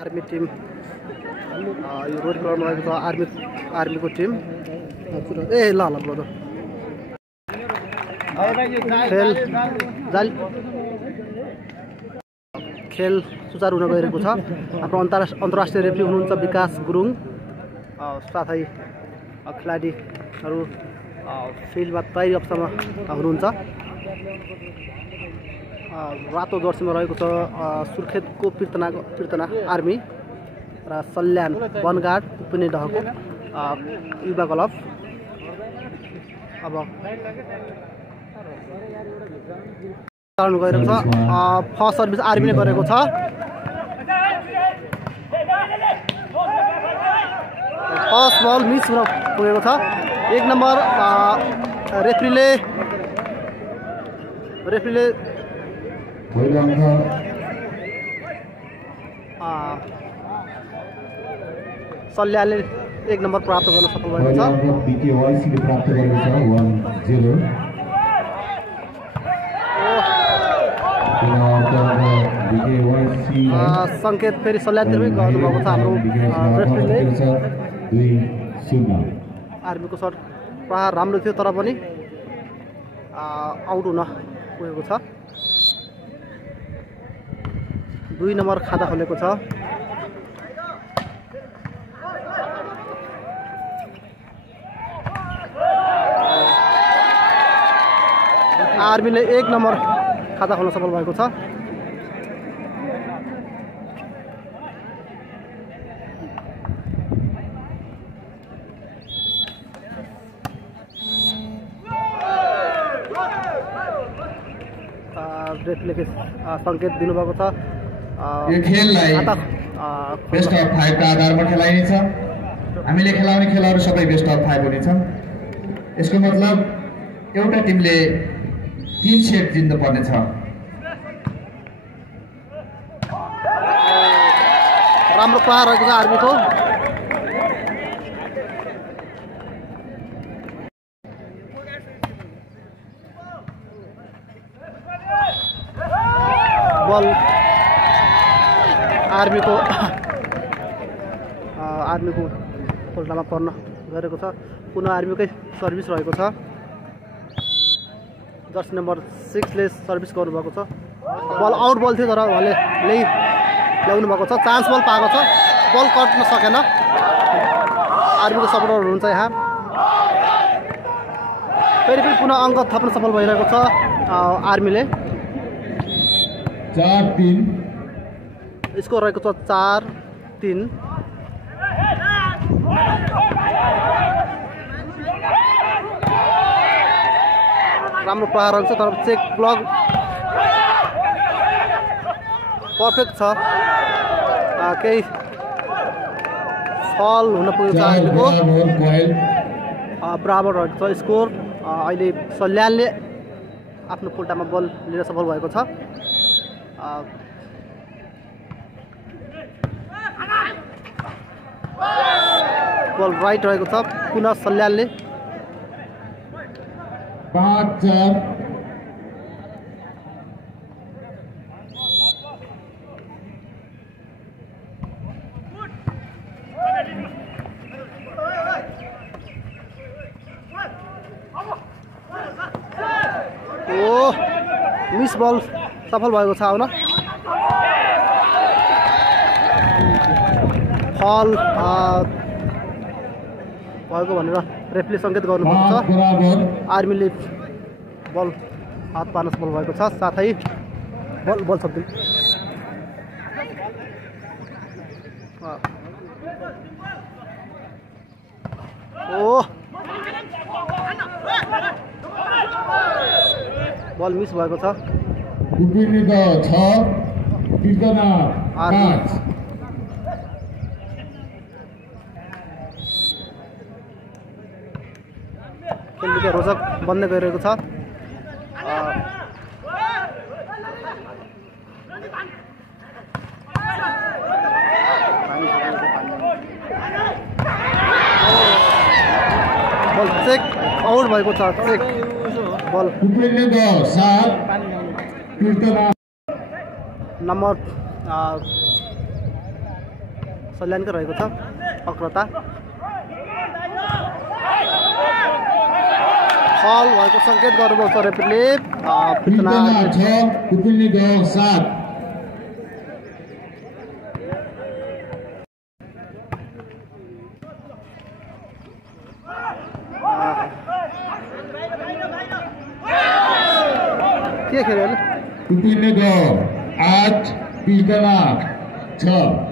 Army team यो road कलरमा रहेको छ आर्मीको टिम ए ल ल ब्रदर खेल सुचारू हुन गइरहेको छ। हाम्रो अन्तर्राष्ट्रिय रेफ्री हुनुहुन्छ विकास गुरुङ, साथै खेलाडीहरू फिल्डमा तयारी अवस्थामा हुनुहुन्छ। रातो जर्सीमा रहेको छ सुर्खेतको पीर्तना आर्मी र सल्यान वनगार्ड उपनिडहको युवा क्लब। अब गइरहेको छ फर्स्ट सर्भिस आर्मीले गरेको छ। फर्स्ट बल मिस हुन पुगेको छ। 1 नम्बर रेफ्रीले सल्यानले 1 नम्बर प्राप्त गर्न सफल भएको छ। सङ्केत फेरि सल्यानतिरमै गर्नुभएको छ हाम्रो रेफ्रीले। आर्मीको सर्ट प्रहार राम्रो थियो तर पनि आउट हुन पुगेको छ। 2 नम्बर खाता खोलेको छ। आर्मीले 1 नम्बर खाता खोल्न सफल भएको छ। रेफ्रीले सङ्केत दिनुभएको छ। यो खेललाई बेस्ट अफ 5 का आधारमा खेलाइनेछ। हामीले खेलाउने खेलहरू सबै बेस्ट अफ 5 हुनेछ। यसको मतलब एउटा टिमले 3 सेट जित्नु पर्नेछ। राम्रो प्रहार रहेको छ आर्मीको। बल आर्मीको पल्टामा पर्न गएको छ। पुनः आर्मीकै सर्भिस रहेको छ। जर्सी नम्बर 6 ले सर्भिस गर्नुभएको छ। बल आउट बल थियो तर उहाँले ल्याउनु भएको छ। चान्स बल पाएको छ, बल कट्न सकेन। आर्मीको सपोर्टर हुनुहुन्छ यहाँ। फेरि पुनः अङ्क थप्न सफल भइरहेको छ आर्मीले। 4-3 स्कोर रहेको छ 4-3। राम्रो प्रहार रहेको छ तर चेक ब्लक पर्फेक्ट छ। केही फल हुन पुगेको छ आर्मीको। बराबर रहेको छ स्कोर। अहिले सल्यानले आफ्नो पुल्टामा बल लिन सफल भएको छ। बल राइट रहेको छ। पुनः सल्यानले 5-4 मिस बल सफल भएको छ। आउन फल भएको भनेर रेफ्रीले सङ्केत गर्नुभएको छ। आर्मीले बल हात पार्न सफल भएको छ। साथै बल शब्द बल मिस भएको छ। खेल निकै रोचक बन्दै गइरहेको छ। बल चेक आउट भएको छ। चेक बल नम्बर सल्यानकै रहेको छ अग्रता। फल भएको सङ्केत गर्नुभएको छ रेफ्रीले। पीर्तना 6 कुकुल्ने गयो 7। के खेल्यो अहिले? कुकुल्ने गयो 8 पीर्तना 6।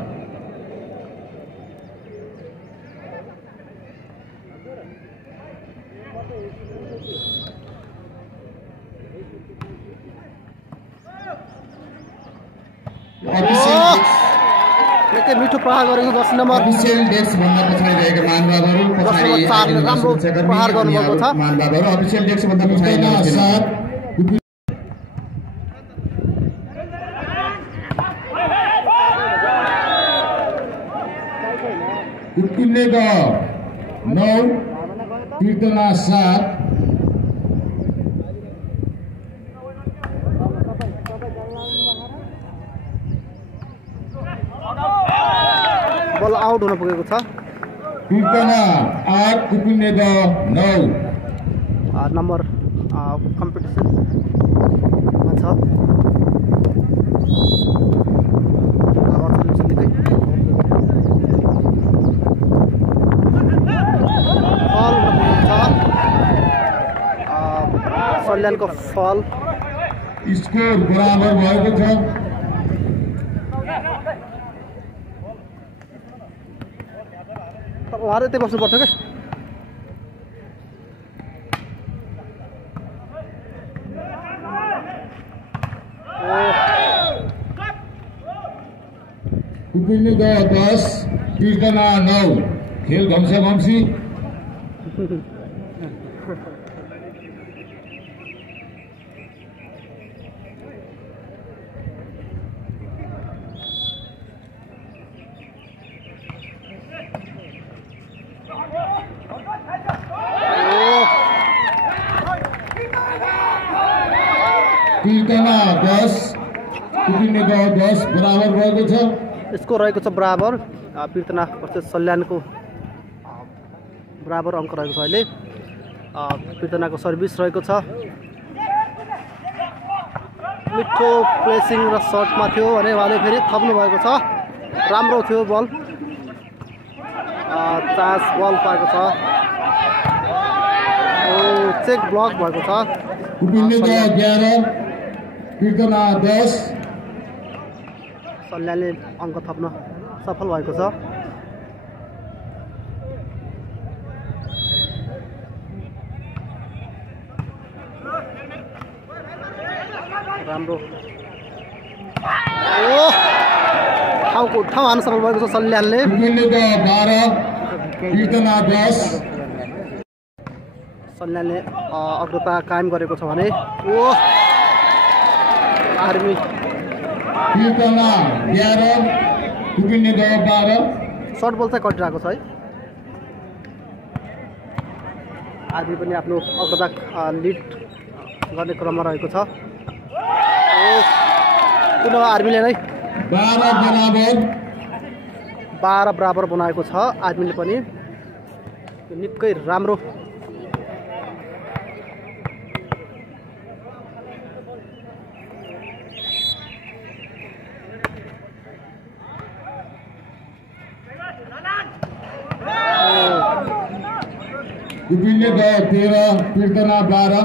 निकै मिठो प्रहार गरेको 10 नम्बर अफिसियल डेस्क भन्दा पछाडि रहेका महानुभावहरू पछाडि राम्रो प्रहार गर्नुभएको छ। महानुभावहरू अफिसियल डेस्क भन्दा पछाडि 7 कुकुल्ने गयो 9 पीर्तना 7। बल आउट हुन पुगेको छ। पीर्तना 8 कुकुल्ने गयो 9। नम्बर कम्पिटिसनमा छ। सल्यानको फल स्कोर बराबर भएको छ। उहाँहरू यतै बस्नु पर्थ्यो क्या। कुकुल्ने गयो 10 पीर्तना 9। खेल घम्सी पीर्तना 10 कुकुल्ने गयो 10 बराबर भएको छ। यसको रहेको छ बराबर। पीर्तना वर्सेस सल्यानको बराबर अङ्क रहेको छ अहिले। पीर्तनाको सर्भिस रहेको छ। मिठो प्रेसिङ र सर्टमा थियो भने उहाँले फेरि थप्नु भएको छ। राम्रो थियो बल। चान्स बल पाएको छ। चेक ब्लक भएको छ। कुकुल्ने गयो 11 पीर्तना 10। सल्यानले अङ्क थप्न सफल भएको छ। राम्रो ठाउँ हान्न सफल भएको छ सल्यानले। कुकुल्ने गयो 12 पीर्तना 10। सल्यानले अग्रता कायम गरेको छ भने आर्मी पीर्तना 11 कुकुल्ने गयो 12। सर्ट बल चाहिँ कटिरहेको छ है। आर्मी पनि आफ्नो अग्रता लिड गर्ने क्रममा रहेको छ। पुनः आर्मीले नै 12 बराबर बनाएको छ। आर्मीले पनि निकै राम्रो कुकुल्ने गयो 13 पीर्तना 12।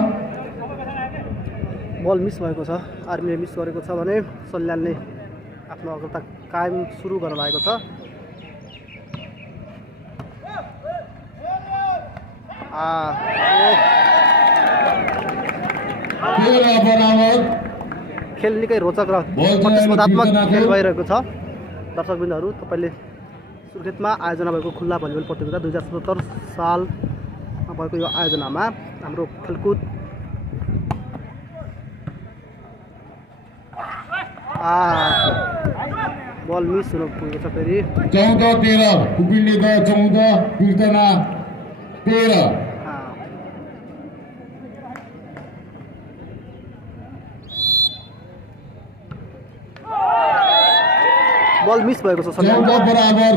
बल मिस भएको छ। आर्मीले मिस गरेको छ भने सल्यानले आफ्नो अग्रता कायम सुरु गर्न भएको छ। खेल निकै रोचक र प्रतिस्पर्धात्मक खेल भइरहेको छ। दर्शकवृन्दहरू, तपाईँले सुर्खेतमा आयोजना भएको खुल्ला भलिबल प्रतियोगिता 2077 सालमा भएको यो आयोजनामा हाम्रो खेलकुद बल मिस हुन पुगेको छ। फेरि 14-13 कुकुल्ने गयो 14 पीर्तना 13। बल मिस भएको छ। बराबर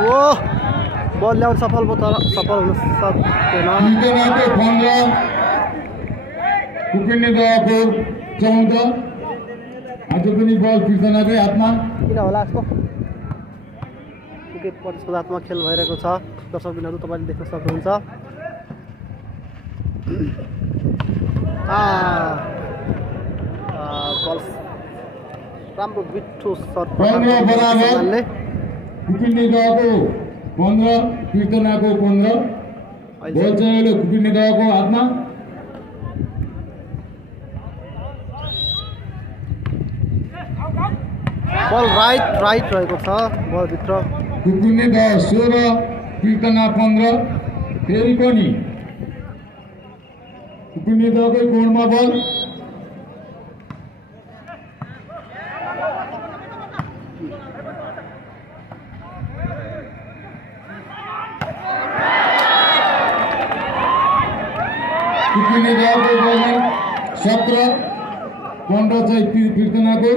ओ बल ल्याउन सफल भयो तर सफल हुन सकेन। कीर्तनाको 15 कुपिने गएको 14 आज पनि बल कीर्तनाकै हातमा। किन होला यस्तो निकै प्रतिस्पर्धात्मक खेल भइरहेको छ दर्शकबिनहरू तपाईँले देख्न सक्नुहुन्छ। बल राम्रो बिट्ठो सर्ट बराबर कुपिने गएको 15 कीर्तनाको 15 बल चाहिँ अहिले कुपिने गएको हातमा। बल राइट रहेको छ बलभित्र। कुपिने गयो 16 कीर्तना 15 फेरि पनि कुपिने गएकै कोणमा बल। कुपिने गएको बल 17 15 चाहिँ कीर्तनाको।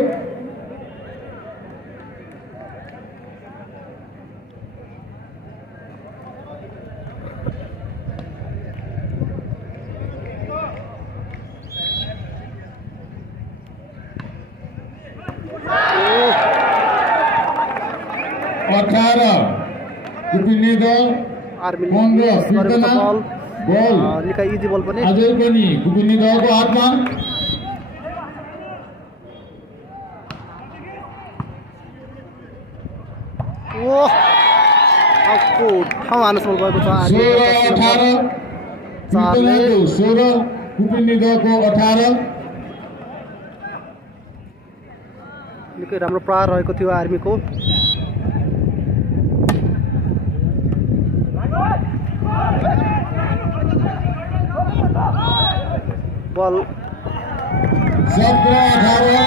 कुपिने गयो 15 कीर्तना बल निकै इजी बल पनि अझै पनि कुपिने गएको हातमा। ठाउँ हानुसम्म गएको छ 16 कुपिने गएको 18 निकै राम्रो प्रहार रहेको थियो आर्मीको। बल 17-18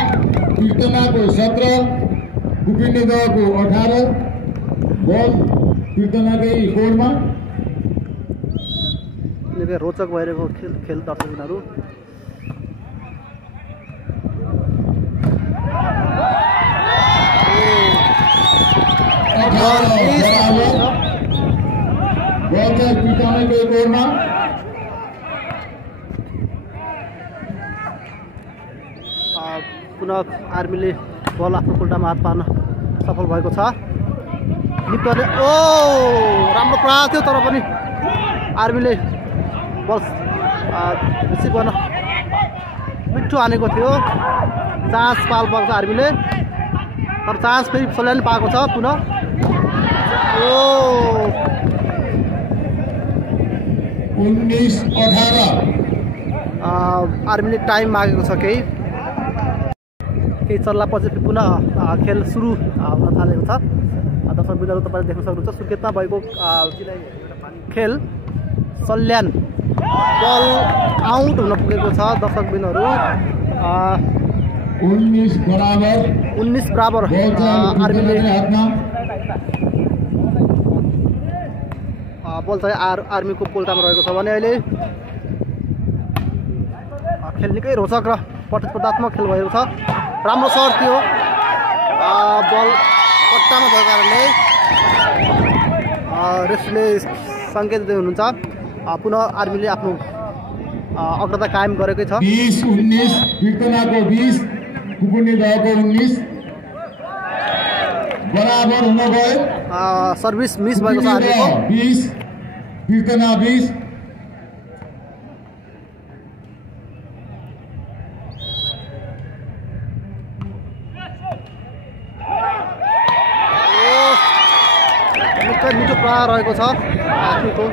कीर्तनाको 17 कुपिने गएको 18 बल कीर्तनाकै कोणमा। निकै रोचक भइरहेको खेल दर्शकबिनहरू। बल चाहिँ कीर्तनाकै कोणमा। पुनः आर्मीले बल आफ्नो खुल्टामा हात पार्न सफल भएको छ। लिप्टरले राम्रो प्रहार थियो तर पनि आर्मीले बल रिसिभ गर्न मिठो हानेको थियो। चान्स पाल पाएको छ आर्मीले तर चान्स फेरि सल्यानले पाएको छ पुनः। 19-18 आर्मीले टाइम मागेको छ केही चल्लापछि पुनः खेल सुरु हुन थालेको छ। दर्शकबिनहरू तपाईँले देख्न सक्नुहुन्छ सुर्खेतमा भएको खेल सल्यान बल आउट हुन पुगेको छ दर्शकबिनहरू। 19 बराबर आर्मीले बल चाहिँ आर्मीको पोल्टामा रहेको छ भने अहिले खेल निकै रोचक र प्रतिस्पर्धात्मक खेल भएको छ। राम्रो सर्ट थियो बल पट्टामा भएको कारणले रेफ्रीले सङ्केत दिँदै हुनुहुन्छ पुनः आर्मीले आफ्नो अग्रता कायम गरेकै छ। 20-19 कीर्तनाको 20 कुपिने गएको 19 बराबर हुन गयो। सर्भिस मिस भएको छ आर्मीको। 20 कीर्तना 20 मिठो प्रहार रहेको छ आर्मीको।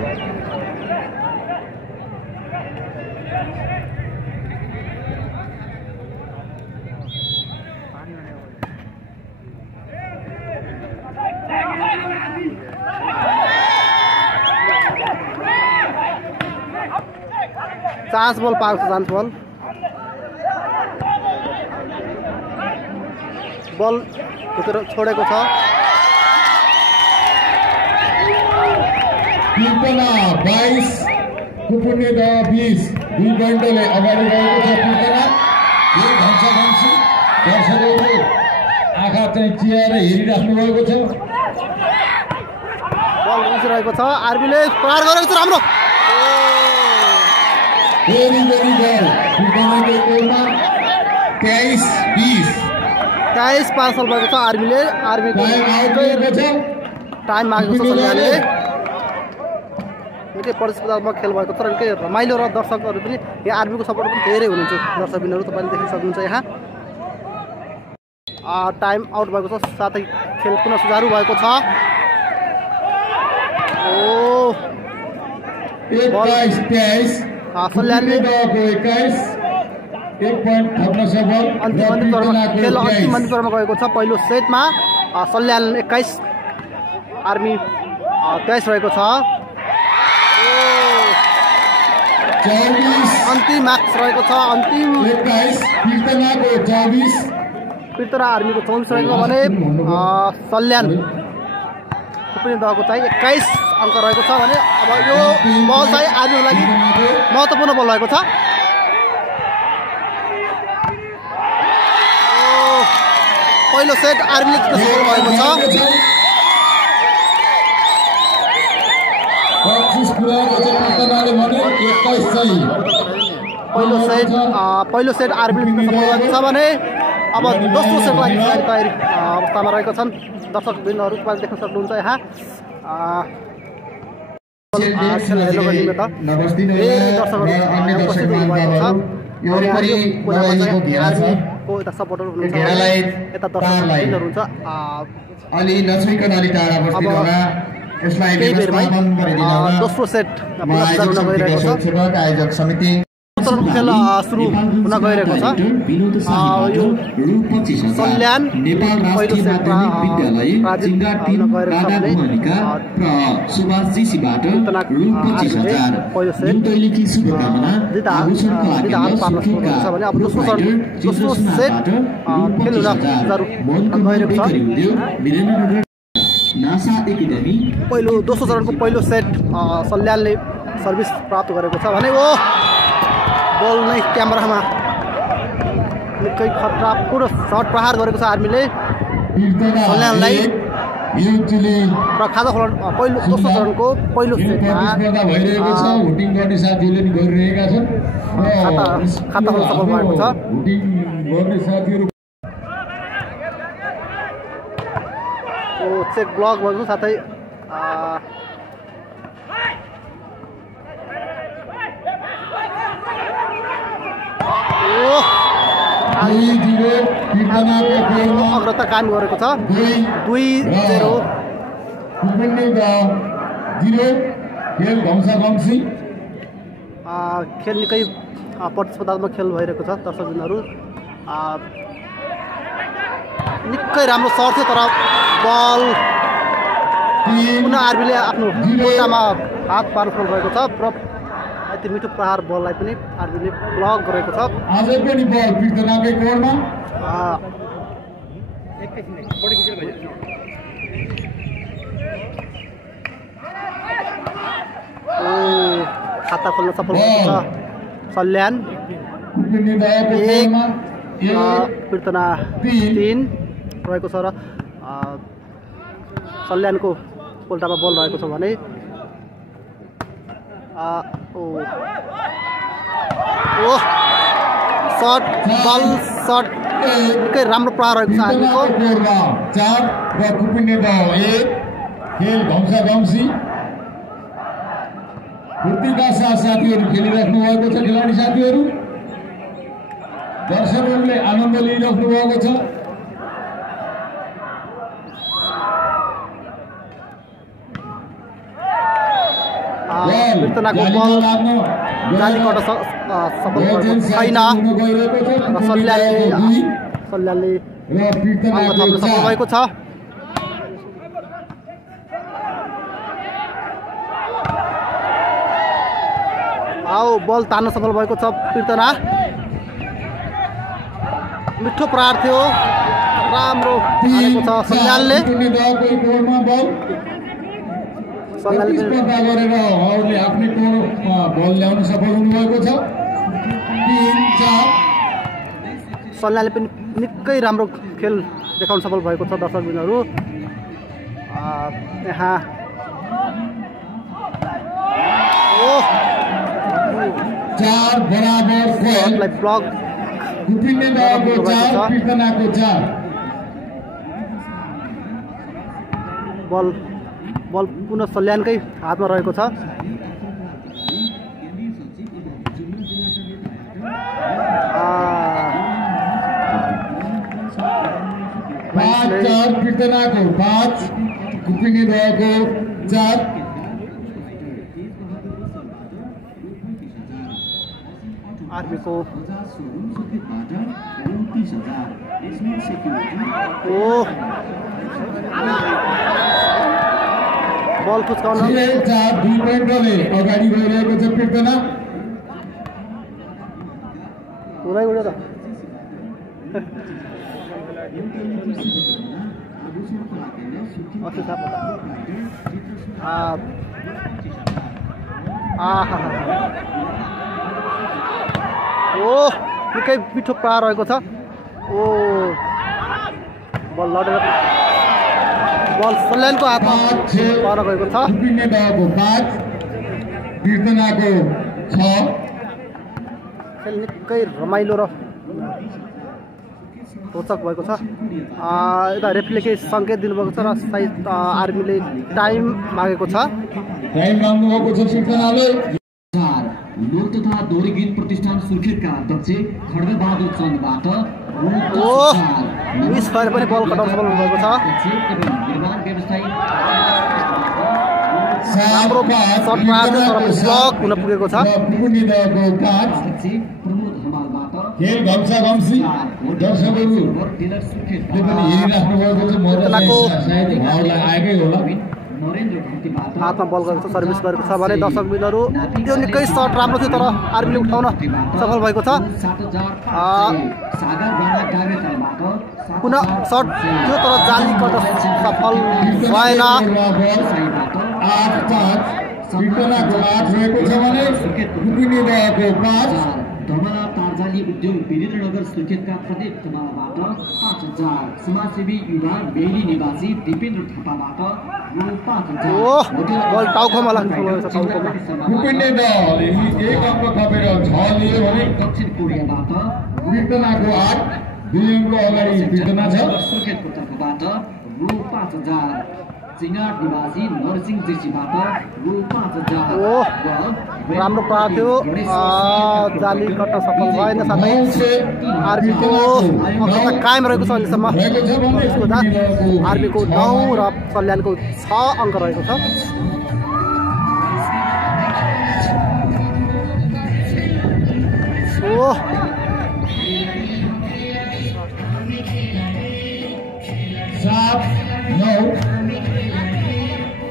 चान्स बल पाएको छ बल ढुकेर छोडेको छ। कीर्तना 22 कुपिने गयो 20 2 पोइन्टले अगाडि रहेको छ कीर्तना। यो घन्सी दर्शकहरूले आँखा चाहिँ चियाएर हेरिराख्नु भएको छ। बल उसिरहेको छ आर्मीले प्रहार गरेको छ राम्रो 23 पार्सल भएको छ आर्मीले टाइम मागेको छ सल्यानले निकै प्रतिस्पर्धात्मक खेल भएको छ र निकै रमाइलो र दर्शकहरू पनि यहाँ आर्मीको सपोर्ट पनि धेरै हुनुहुन्छ दर्शकबिनहरू तपाईँले देख्न सक्नुहुन्छ यहाँ टाइम आउट भएको छ साथै खेल पुनः सुचारू भएको छ सल्यानले खेल अन्तिम अन्तिममा गएको छ पहिलो सेटमा सल्यान 21 आर्मी 23 रहेको छ अन्तिम म्याच रहेको छ अन्तिम पृथ्वी आर्मीको 24 रहेको भने सल्यान पनि दहको चाहिँ 21 अङ्क रहेको छ भने अब यो बल चाहिँ आर्मीको लागि महत्त्वपूर्ण बल रहेको छ पहिलो सेट आर्मीले जित्न सफल भएको छ पहिलो सेट आर्मीले जित्न सफल भएको छ भने अब दोस्रो सेटलाई तयारी अवस्थामा रहेका छन् दर्शकबिनहरू तपाईँले देख्न सक्नुहुन्छ यहाँ खेल हेर्नको निमित्त दर्शकहरू उपस्थित हुनुभएको छ यता सपोर्टर हुनुहुन्छ यता दर्शकबिनहरू हुन्छ अलि नछुइकन अलि टाढा बस्दिनु होला यसलाई दोस्रो सेट हुन गइरहेको छ आयोजक समिति खेल सुरु हुन गइरहेको छ यो सल्यान पहिलो सेटमा पहिलो सेट भने अब दोस्रो सेट खेल हुन गइरहेको छ पहिलो दोस्रो चरणको पहिलो सेट सल्यानले सर्भिस प्राप्त गरेको छ भने बल नै क्यामेरामा निकै खतरापूर्ण सर्ट प्रहार गरेको छ आर्मीले सल्यानलाई र खाजा खोला पहिलो दोस्रो चरणको पहिलो सेटमा खाता खोल्न सफल भएको छ चेक ब्लक भएको साथै अग्रता कायम गरेको छ 2-0 खेल निकै प्रतिस्पर्धात्मक खेल भइरहेको छ दर्शकबिनहरू निकै राम्रो सर्ट थियो तर बल पुनः आर्मीले आफ्नो खुट्टामा हात पार्न सफल भएको छ र यति मिठो प्रहार बललाई पनि आर्मीले ब्लक गरेको छ खाता खोल्न सफल भएको छ सल्यान 1 पृथ्वी 3 रहेको छ र सल्यानको पोल्टामा बल रहेको छ भने सर्ट बल सर्ट निकै राम्रो प्रहार रहेको छ आर्मीको फुर्तीका साथ साथीहरू खेलिराख्नु भएको छ खेलाडी साथीहरू दर्शकहरूले आनन्द लिइराख्नु भएको छ पृथ्वीको बल जालीबाट सफल भएको छैन र सल्यानले अङ्क थप्न सफल भएको छ बल तान्न सफल भएको छ पृथ्वी मिठो प्रहार थियो राम्रो हालेको छ सल्यानले सल्यानले पनि निकै राम्रो खेल देखाउन सफल भएको छ दर्शकबिनहरू यहाँ चार बराबर खेल ब्लक गुपिने दलको 4 पीर्तनाको 4 बल पुनः सल्यानकै हातमा रहेको छ। पीर्तनाको 5 गुपिने दलको 4 आर्मीको बल फुस्काउन 2 पोइन्टले अगाडि गइरहेको छ पीर्तना। पुरै उड्यो त निकै मिठो पार रहेको छ। बल लडेर बल सल्यानको हातमा पर गएको छ। खेल निकै रमाइलो र रोचक भएको छ। यता रेफ्रीले केही सङ्केत दिनुभएको छ र सायद आर्मीले टाइम मागेको छ। लोक तथा दोहोरी गीत प्रतिष्ठान सुर्खेतका अध्यक्ष खड्गबहादुर चन्दबाट मिस भएर पनि बल कटाउन सफल भएको छ। निर्माण व्यवसायी राम्रो सट मार्दै तर ब्लक हुन पुगेको छ। खेल घम्सा घम्सी दर्शकहरू पनि हेरिराख्नु भएको छ। उहाँहरूलाई आएकै होला। हातमा बल गरेको छ, सर्भिस गरेको छ भने दर्शक बिन्दुहरू त्यो निकै सट राम्रो थियो तर आर्मीले उठाउन सफल भएको छ। पुनः सट थियो तर जालीबाट सफल भएन। 8 धमला तारजाली उद्योग वीरेन्द्रनगर सुर्खेतका प्रदीप धमलाबाट 5000, समाजसेवी युवा बेली निवासी दिपेन्द्र थापाबाट रु 5000। बल टाउकोमा लाग्नु छ। दक्षिण कोरियाबाट पीर्तनाको 8 दुईको अगाडि पीर्तना छ। सुर्खेतको तर्फबाट रु 5000, सिंगार निवासी नरसिंह जीसीबाट रु 5000। राम्रो पार थियो, जाली कट्न सफल भएन। साथै आर्मीको अवस्था कायम रहेको छ अहिलेसम्म। आर्मीको 9 र सल्यानको 6 अङ्क रहेको छ।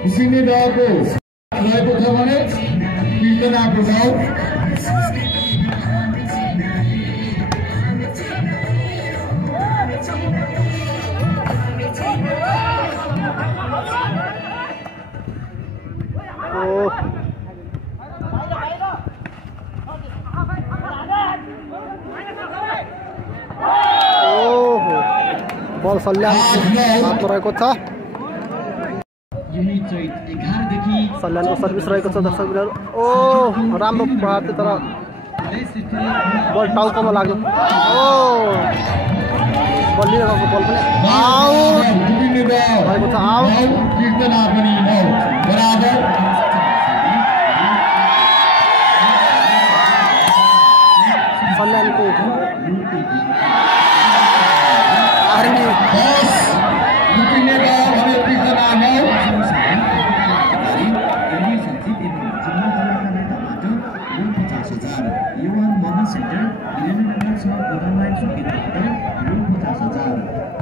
गुपिने दलको रहेको छ भने पीर्तनाको 9। बल सल्यान हातमा रहेको छ। सल्यानको सर्भिस रहेको छ दर्शकहरू। राम्रो प्रहार थियो तर बल टाउकोमा लाग्यो। बलिरहेको बल पनि आउट भएको छ। सल्यानको army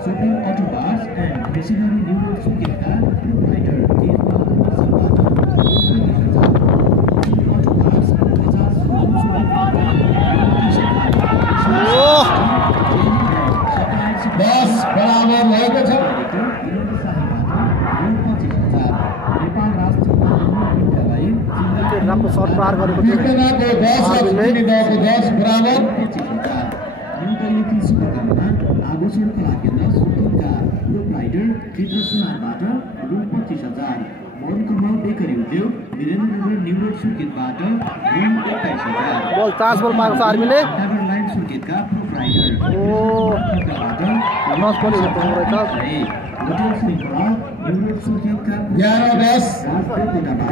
Supreme Auto Bars and Machinery New York Sukieta Proprietor बराबर भएको छ। राम्रो सर्ट पार गरेको थियो। आभूषण कला केन्द्र सुर्खेतका ग्रुप राइडर चित्र सुनारबाट रु 25000, मोहनकुमार बेकरी उद्योग वीरेन्द्रनगर न्यू रोड सुर्खेतबाट रु 28000। बल 4 बल पाएको छ आर्मीले। टावर लाइन सुर्खेतका प्रोप्राइटर ओ 10 बल हिँड्नु रहेछ। होटल श्रृङ्खला न्यू रोड सुर्खेतका 11-10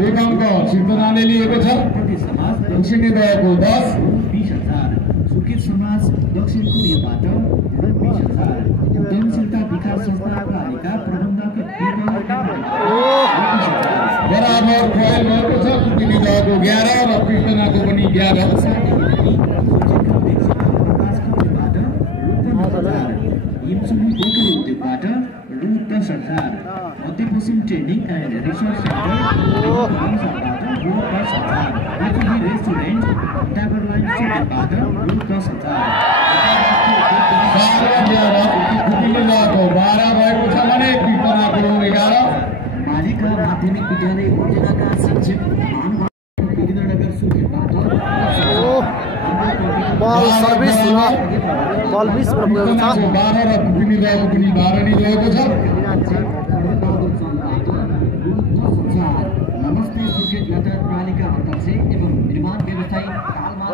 एक अङ्क सिर्जनाले लिएको छ। समाज दक्षिणी दलको 10 20,000। सुर्खेत समाज दक्षिण कोरियाबाट 20,000। उद्यमशीलता विकास संस्था प्रणालीका प्रबन्धक बराबर ट्रायल भएको छ। दक्षिणी दलको 11 र कीर्तनाको पनि 11। उद्योगबाट रु 10,000। मध्यपश्चिम ट्रेनिङ एन्ड रिसर्च सेन्टर रु 10,000। रेस्टुरेन्ट टावर लाइन सुर्खेतबाट रु 10,000। बालिका माध्यमिक विद्यालय योजनाका शिक्षक वीरेन्द्रनगर सुर्खेतबाट बल सर्भिस र बल 20 पुगेको छ। 12 र कुपिनी दलको पनि 12 नै रहेको छ। नमस्ते सुर्खेत यातायात प्रणालीका अध्यक्ष एवं निर्माण व्यवसायी कालमा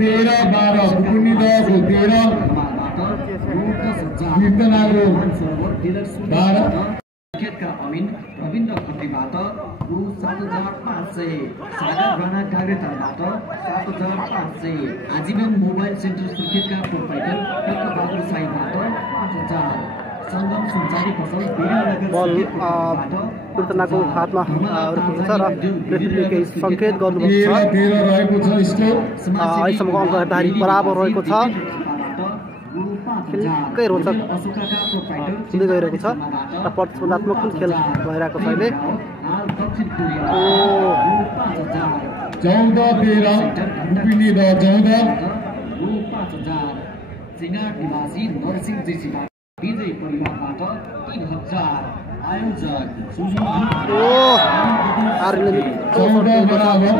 13-12 कुपिनी दलको 13 कीर्तनाको 12 सुर्खेतका अमिन रविन्द्र खत्रीबाट रु 7,500। सागर राणा कागरेताबाट 7,500। आजीवन मोबाइल सेन्टर सुर्खेतका प्रोप्राइटर बहादुर साईबाट 5,000। सङ्गम सञ्चारी पसल बल कीर्तनाको हातमा रहेको छ र रेफ्रीले केही सङ्केत गर्नुभएको छ। 13 रहेको छ स्कोर। अहिलेसम्मको अङ्कधारी बराबर रहेको छ। खेलकै रोचक हुँदै गइरहेको छ र प्रतिस्पर्धात्मक पनि खेल भइरहेको छ अहिले। 14-13 कुपिनी दल 14। सिंगार निवासी नरसिंह जेसीबाट विजय परिवारबाट 3,000। आयोजक आर्मीले 14 बराबर।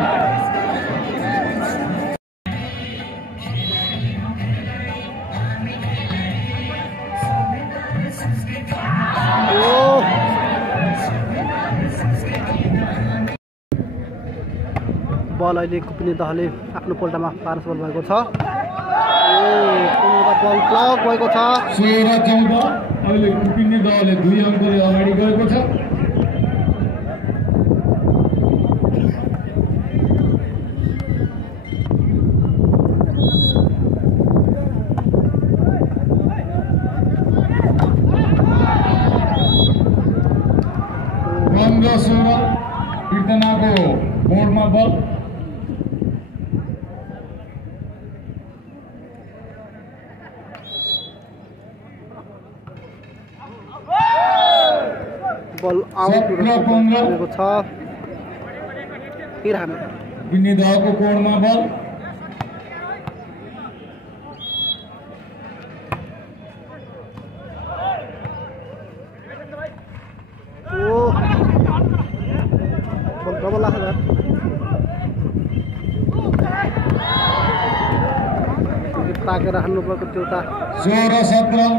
बल अहिले कुपिनी दलले आफ्नो पोल्टामा पारस बल भएको छ। बल ब्लक भएको छ। 16-14 अहिले कुपिनी दलले 2 अङ्कले अगाडि गएको छ। कीर्तनाको बोर्डमा बल। बल आउट भएको छ। कुपिनी दलको कोडमा बल। डबल लाग्छ ताकेर हान्नु पर्को त्यो त। 16-17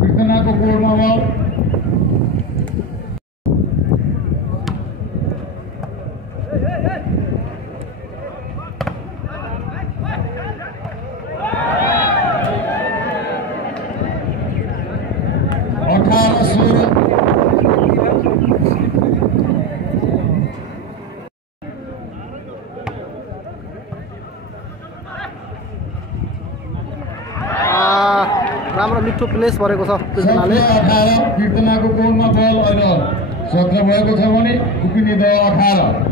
कीर्तनाको कोडमा बल। राम्रो मिठो प्लेस परेको छ कीर्तनाले। 18 कीर्तनाको कोडमा बल अहिले 17 भएको छ भने कुपिनी दल 18।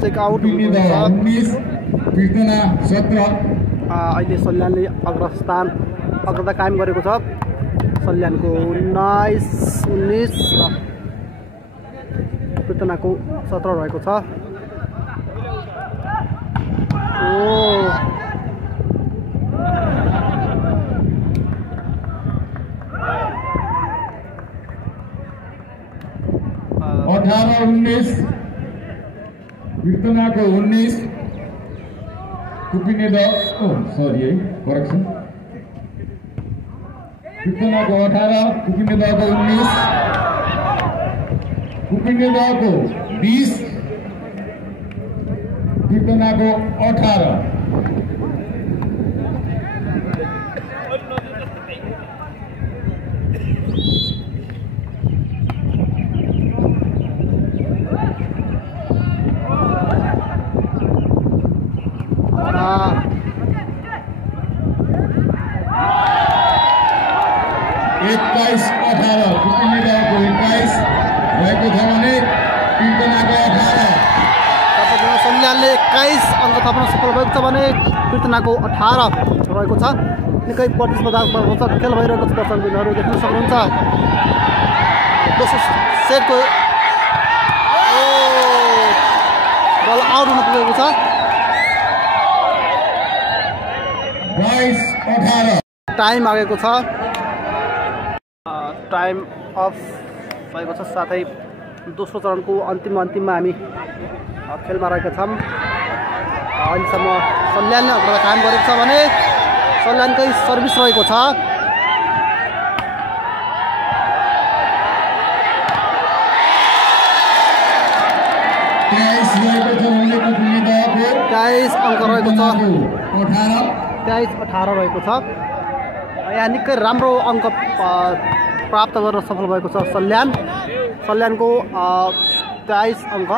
Check out 19 Kirtana 17। अहिले सल्यानले अग्रता कायम गरेको छ। सल्यानको 19 र कीर्तनाको 17 रहेको छ। 19 कीर्तनाको 19 कुपिनेदा सरी है करेक्सन कीर्तनाको 18 कुपिनेदाको 19 कुपिनेदाको 20 कीर्तनाको 18 सल्यानले 21 अङ्क थप्न सफल भएको छ भने कीर्तनाको 18 रहेको छ। निकै प्रतिस्पर्धात्मक खेल भइरहेको छ दर्शकबिनहरू देख्न सक्नुहुन्छ। दोस्रो सेटको बल आउट हुन पुगेको छ। 22-18 टाइम आगेको छ। टाइम अफ भएको छ। साथै दोस्रो चरणको अन्तिममा हामी खेलमा रहेका छौँ। अहिलेसम्म सल्यानले अग्रता कायम गरेको छ भने सल्यानकै सर्भिस रहेको छ। तेइस अङ्क रहेको छ। 23-18 रहेको छ। यहाँ निकै राम्रो अङ्क प्राप्त गर्न सफल भएको छ सल्यानको 23 अङ्क।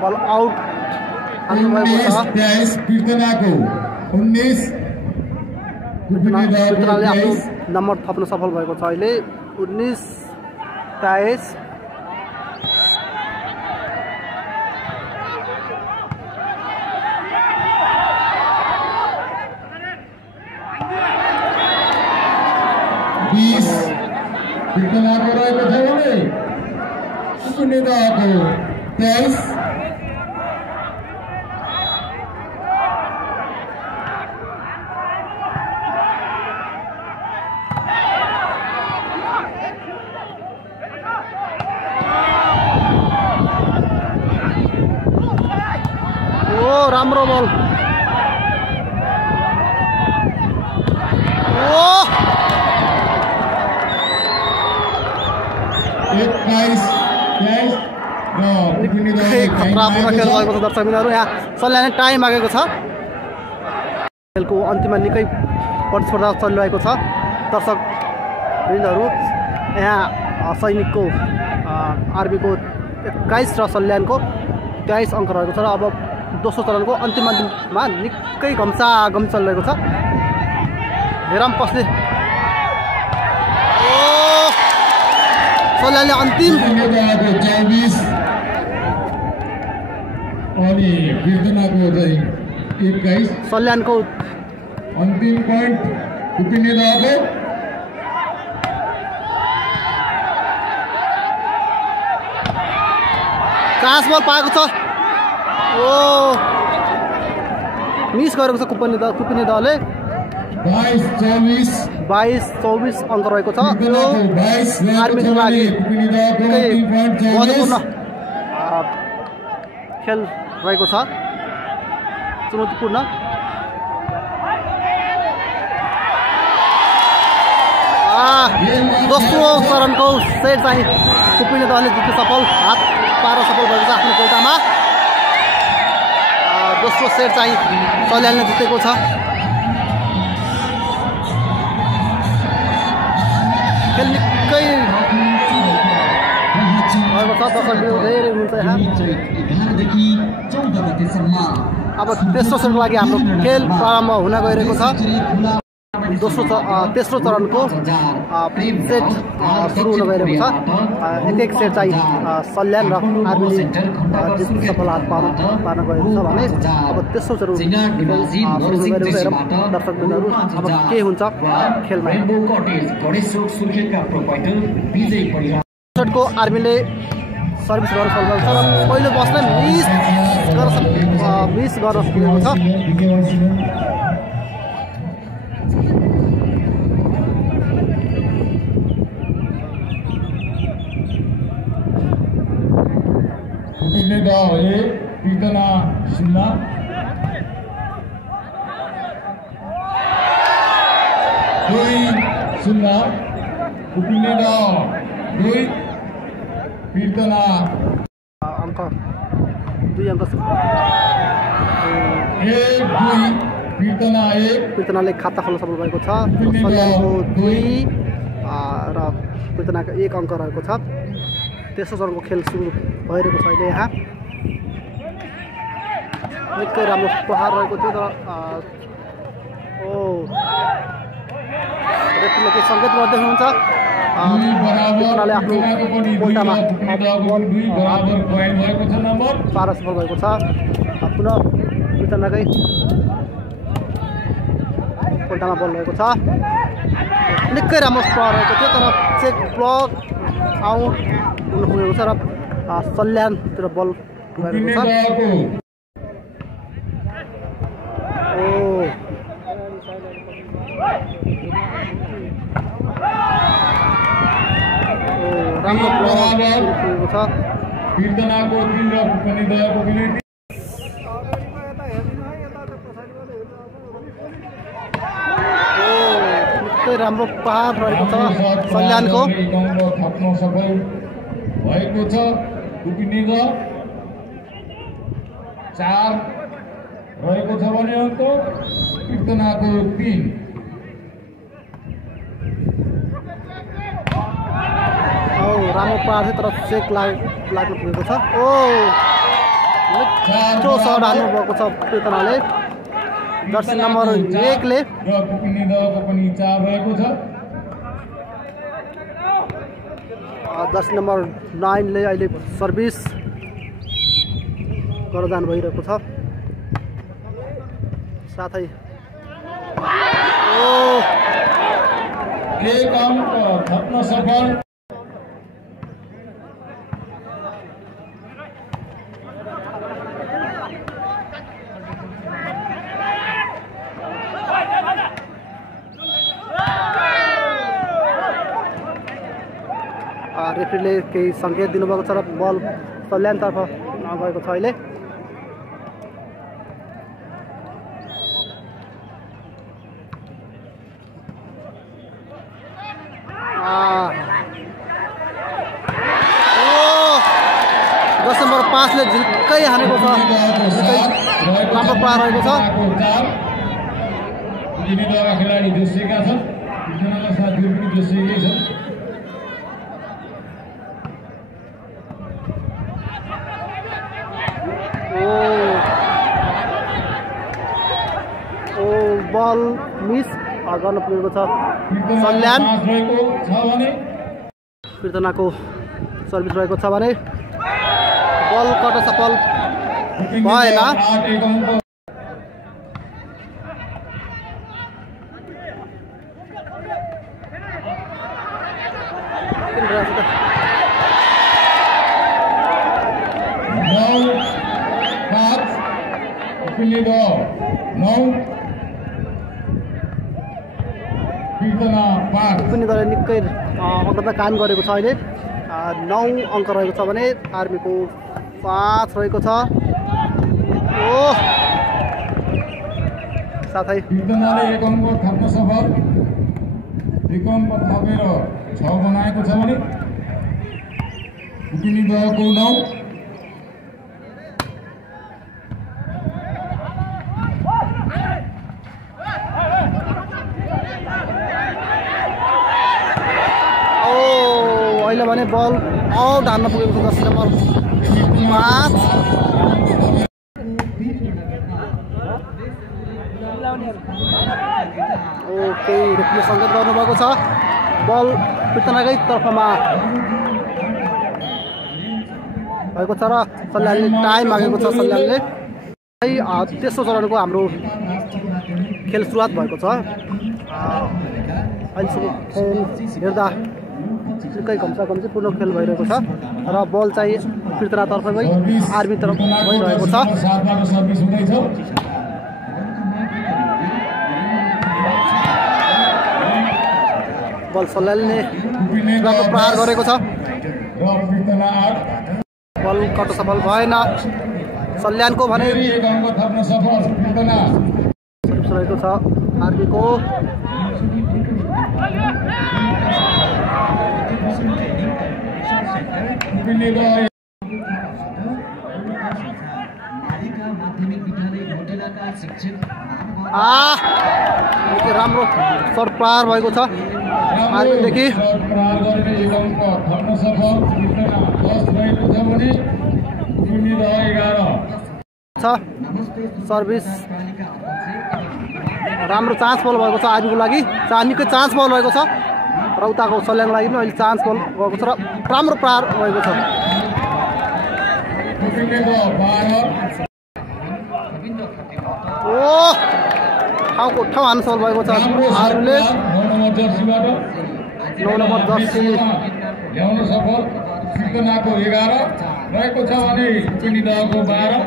बल आउट भएको छ। कीर्तनाको 19 कीर्तनाले आफ्नो नम्बर थप्न सफल भएको छ। अहिले 19-23 20 कीर्तनाको रहेको छ भने कीर्तनाको 23 राम्रो बल। 21-23 खतरापूर्ण खेल भएको छ दर्शकबिनहरू। यहाँ सल्यानले टाइम मागेको छ। खेलको अन्तिममा निकै प्रतिस्पर्धा चलिरहेको छ दर्शकबिनहरू। यहाँ सैनिकको आर्मीको 21 र सल्यानको 23 अङ्क रहेको छ र अब दोस्रो चरणको अन्तिममा निकै घम्साघम चलिरहेको छ। हेरम पस्ने सल्यानले अन्तिम अनि कीर्तनाको 21 सल्यानको अन्तिम पोइन्ट कुपिनेदाको चान्स बल पाएको छ। मिस गरेको छ कुपिनेदाले। 22-24 अङ्क रहेको छ। आर्मीको लागि महत्त्वपूर्ण खेल रहेको छ, चुनौतीपूर्ण। दोस्रो चरणको सेट चाहिँ कुपिनेदाले जित्न सफल हात पार्न सफल भएको छ आफ्नो कोटामा। दोस्रो सेट चाहिँ सल्यानले जितेको छ। खेल निकै धेरै हुन्छ यहाँ। अब तेस्रो सेटको लागि हाम्रो खेल प्रारम्भ हुन गइरहेको छ। तेस्रो चरणको सेट सुरु हुन गइरहेको छ। एक सेट चाहिँ सल्यान र आर्मीले जित्न सफल हात पार्न गएको छ भने अब तेस्रो चरण दर्शकबिनहरू अब के हुन्छ खेलमा। सेटको आर्मीले सर्भिस गर्न सफल भएको छ र पहिलो बसलाई मिस गर्न सकेको छ। उपिने द 1 पीर्तना 0 2-0 उपिने द 2 पीर्तना अंक 2 अंक 1-2 पीर्तना 1 पीर्तनाले खाता खोल्न सफल भएको छ। सल्यानको 2 र पीर्तनाको 1 अङ्क रहेको छ। तेस्रो चरणको खेल सुरु भइरहेको छ अहिले। यहाँ निकै राम्रो प्रहार रहेको थियो तर रेफ्रीले केही सङ्केत गर्दै हुनुहुन्छ। पीर्तनाले आफ्नो पोल्टामा पारा सफल भएको छ। पुनः पीर्तनाकै पोल्टामा बल रहेको छ। निकै राम्रो प्रहार रहेको थियो तर चेक ब्लक आउट हुन पुगेको छ र सल्यानतिर बल गएको छ। राम्रो प्रहार पुगेको छ। पीर्तनाको 3 र पनि दयाको विनती राम्रो प्रहार रहेको छ सल्यानको। थप्न सफल भएको छ। उपिनेग 4 रहेको छ भने अङ्क पीर्तनाको 3। राम्रो प्रहार थियो तर चेक लाग्नु पुगेको छ। मिठो सर्ट हाल्नुभएको छ पीर्तनाले। जर्सी नम्बर 1 ले पनि 4 रहेको छ। जर्सी नम्बर 9 ले अहिले सर्भिस गर्न भइरहेको छ। साथै 1 अङ्क थप्न सफल। रेफ्रीले केही सङ्केत दिनुभएको छ र बल सल्यानतर्फ गएको छ अहिले। दस नम्बर 5 ले झिल्कै हानेको छ। राम्रो प्रहार रहेको छ। खेलाडी जोसिएका छन्। साथीहरू पनि जोसिएकै छन्। बल मिस गर्न पुगेको छ सल्यान। पीर्तनाको सर्भिस रहेको छ भने बल कट सफल भएन। पनि दलले निकै अङ्क त काम गरेको छ अहिले। 9 अङ्क रहेको छ भने आर्मीको 5 रहेको छ। साथै पीर्तनाले 1 अङ्क थप्न सफल। 1 अङ्क थपेर 6 बनाएको छ भने उपिनी गएको 9। अहिले भने बल आउट हान्न पुगेको छ 10 नम्बर 5। रेफ्रीले सङ्केत गर्नुभएको छ। बल पीर्तनाकै तर्फमा भएको छ र सल्यानले टाइम मागेको छ। सल्यानले तेस्रो चरणको हाम्रो खेल सुरुवात भएको छ। अहिलेसम्म खेल हेर्दा निकै घम्साघम्सी पूर्ण खेल भइरहेको छ र बल चाहिँ पीर्तनातर्फमै आर्मीतर्फ भइरहेको छ। बल सल्यानले प्रहार गरेको छ। बल कट सफल भएन। सल्यानको भने रहेको छ आर्मीको। राम्रो सर्ट प्रहार भएको छ आर्मीदेखि। सर्भिस राम्रो चान्स बल भएको छ आर्मीको लागि। निकै चान्स बल रहेको छ र उताको सल्यानको लागि पनि अहिले चान्स बल भएको छ र राम्रो प्रहार भएको छ। ठाउँको ठाउँ हान्नु सफल भएको छ आर्मीले। 9 नम्बर जर्सी ल्याउन सफल। सिर्जनाको 11 रहेको छ भने टुनी दहको 12।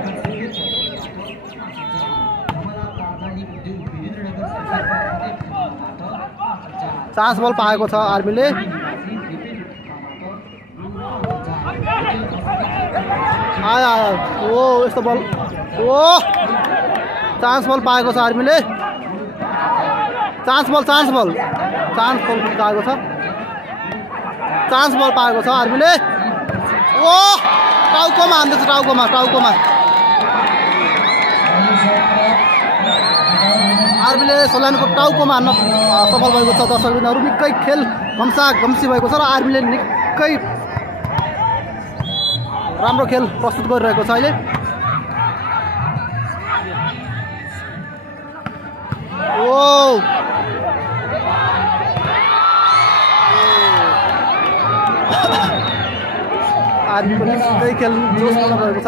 चान्स बल पाएको छ आर्मीले। यस्तो बल चान्स बल पाएको छ आर्मीले। चान्स बल पाएको छ। चान्स बल पाएको छ आर्मीले। टाउकोमा हान्दैछ। टाउकोमा आर्मीले सल्यानको टाउकोमा हान्न सफल भएको छ। दर्शकबिन्दुहरू निकै खेल घम्सी भएको छ र आर्मीले निकै राम्रो खेल प्रस्तुत गरिरहेको छ अहिले। आर्मीको निकै खेल जोसमा भएको छ।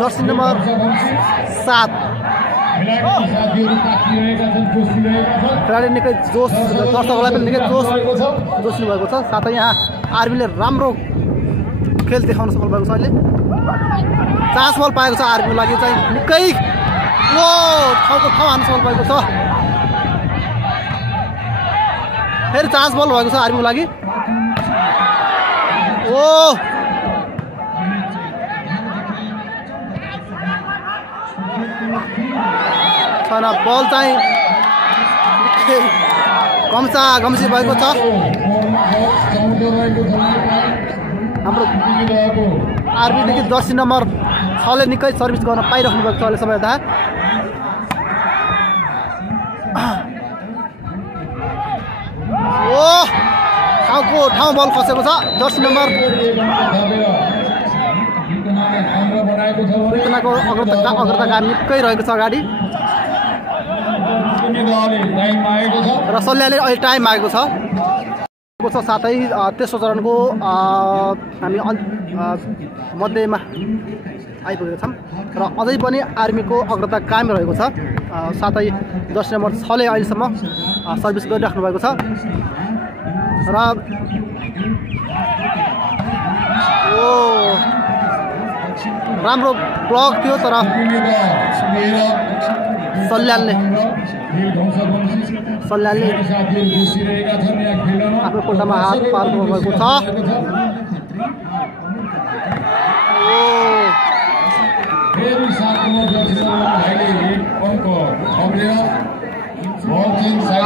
जर्सी नम्बर 7 खेलाडी निकै जोस, दर्शकहरूलाई पनि निकै जोस भएको छ। साथै यहाँ आर्मीले राम्रो खेल देखाउन सफल भएको छ अहिले। चान्स बल पाएको छ आर्मीको लागि चाहिँ निकै ठाउँको ठाउँ हान्नु सफल भएको छ। फेरि चान्स बल भएको छ आर्मीको लागि। बल चाहिँ घम्सी भएको छ। हाम्रो आर्मीदेखि जर्सी नम्बर 6ले निकै सर्भिस गर्न पाइराख्नु भएको छ अहिले सबैभन्दा। ठाउँको ठाउँ बल खसेको छ। जर्सी नम्बर पृथ्वीको अग्रता निकै रहेको छ अगाडि र सल्याले अहिले टाइम आएको छ। साथै तेस्रो चरणको हामी मध्यमा आइपुगेका छौँ र अझै पनि आर्मीको अग्रता कायम रहेको छ। साथै जर्सी नम्बर 6ले अहिलेसम्म सर्भिस गरिराख्नु भएको छ र राम्रो ब्लक थियो तर सल्यानले आफ्नो कोल्टामा हात पार्नु भएको छ।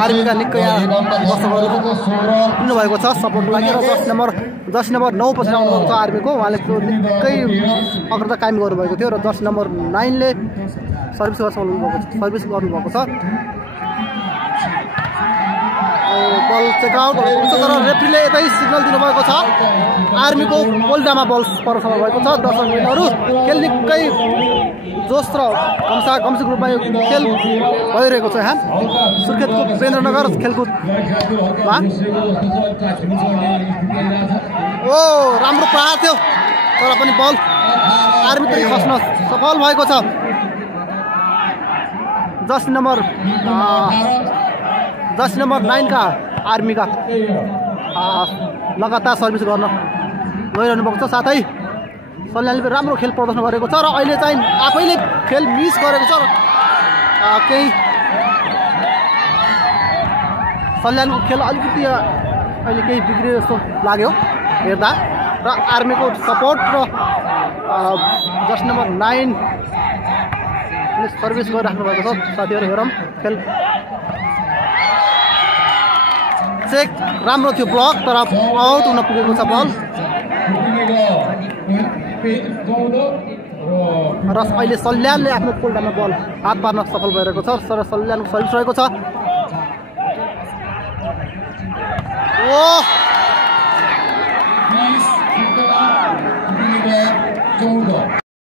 आर्मीका निकै दर्शकहरू भएको छ सपोर्टको लागि र जर्सी नम्बर 9 पछि आउनुभएको छ आर्मीको। उहाँले निकै अग्रता कायम गर्नुभएको थियो र जर्सी नम्बर 9ले सर्भिस गर्नुभएको छ। बल चेकआउट तर रेफ्रीले यतै सिग्नल दिनुभएको छ। आर्मीको पोल्टामा बल पर्न सफल भएको छ। दर्शकहरू खेल निकै जोस र घम्सीको रूपमा यो खेल भइरहेको छ। यहाँ सुर्खेतको वीरेन्द्रनगर खेलकुदमा राम्रो प्रहार थियो तर पनि बल आर्मीतिर खस्न सफल भएको छ। जर्सी नम्बर 9 का आर्मीका लगातार सर्भिस गर्न गइरहनु भएको छ। साथै सल्यानले राम्रो खेल प्रदर्शन गरेको छ र अहिले चाहिँ आफैले खेल मिस गरेको छ। केही सल्यानको खेल अलिकति अहिले केही बिग्रियो जस्तो लाग्यो हेर्दा। र आर्मीको सपोर्ट र जस्ट नम्बर 9 सर्भिस गरिराख्नु भएको छ साथीहरु। हेरौँ खेल चेक राम्रो थियो ब्लक तर आउट हुन पुगेको छ बल र अहिले सल्यानले आफ्नो पोल्टामा बल हात पार्न सफल भइरहेको छ तर सल्यानको सर्भिस रहेको छ।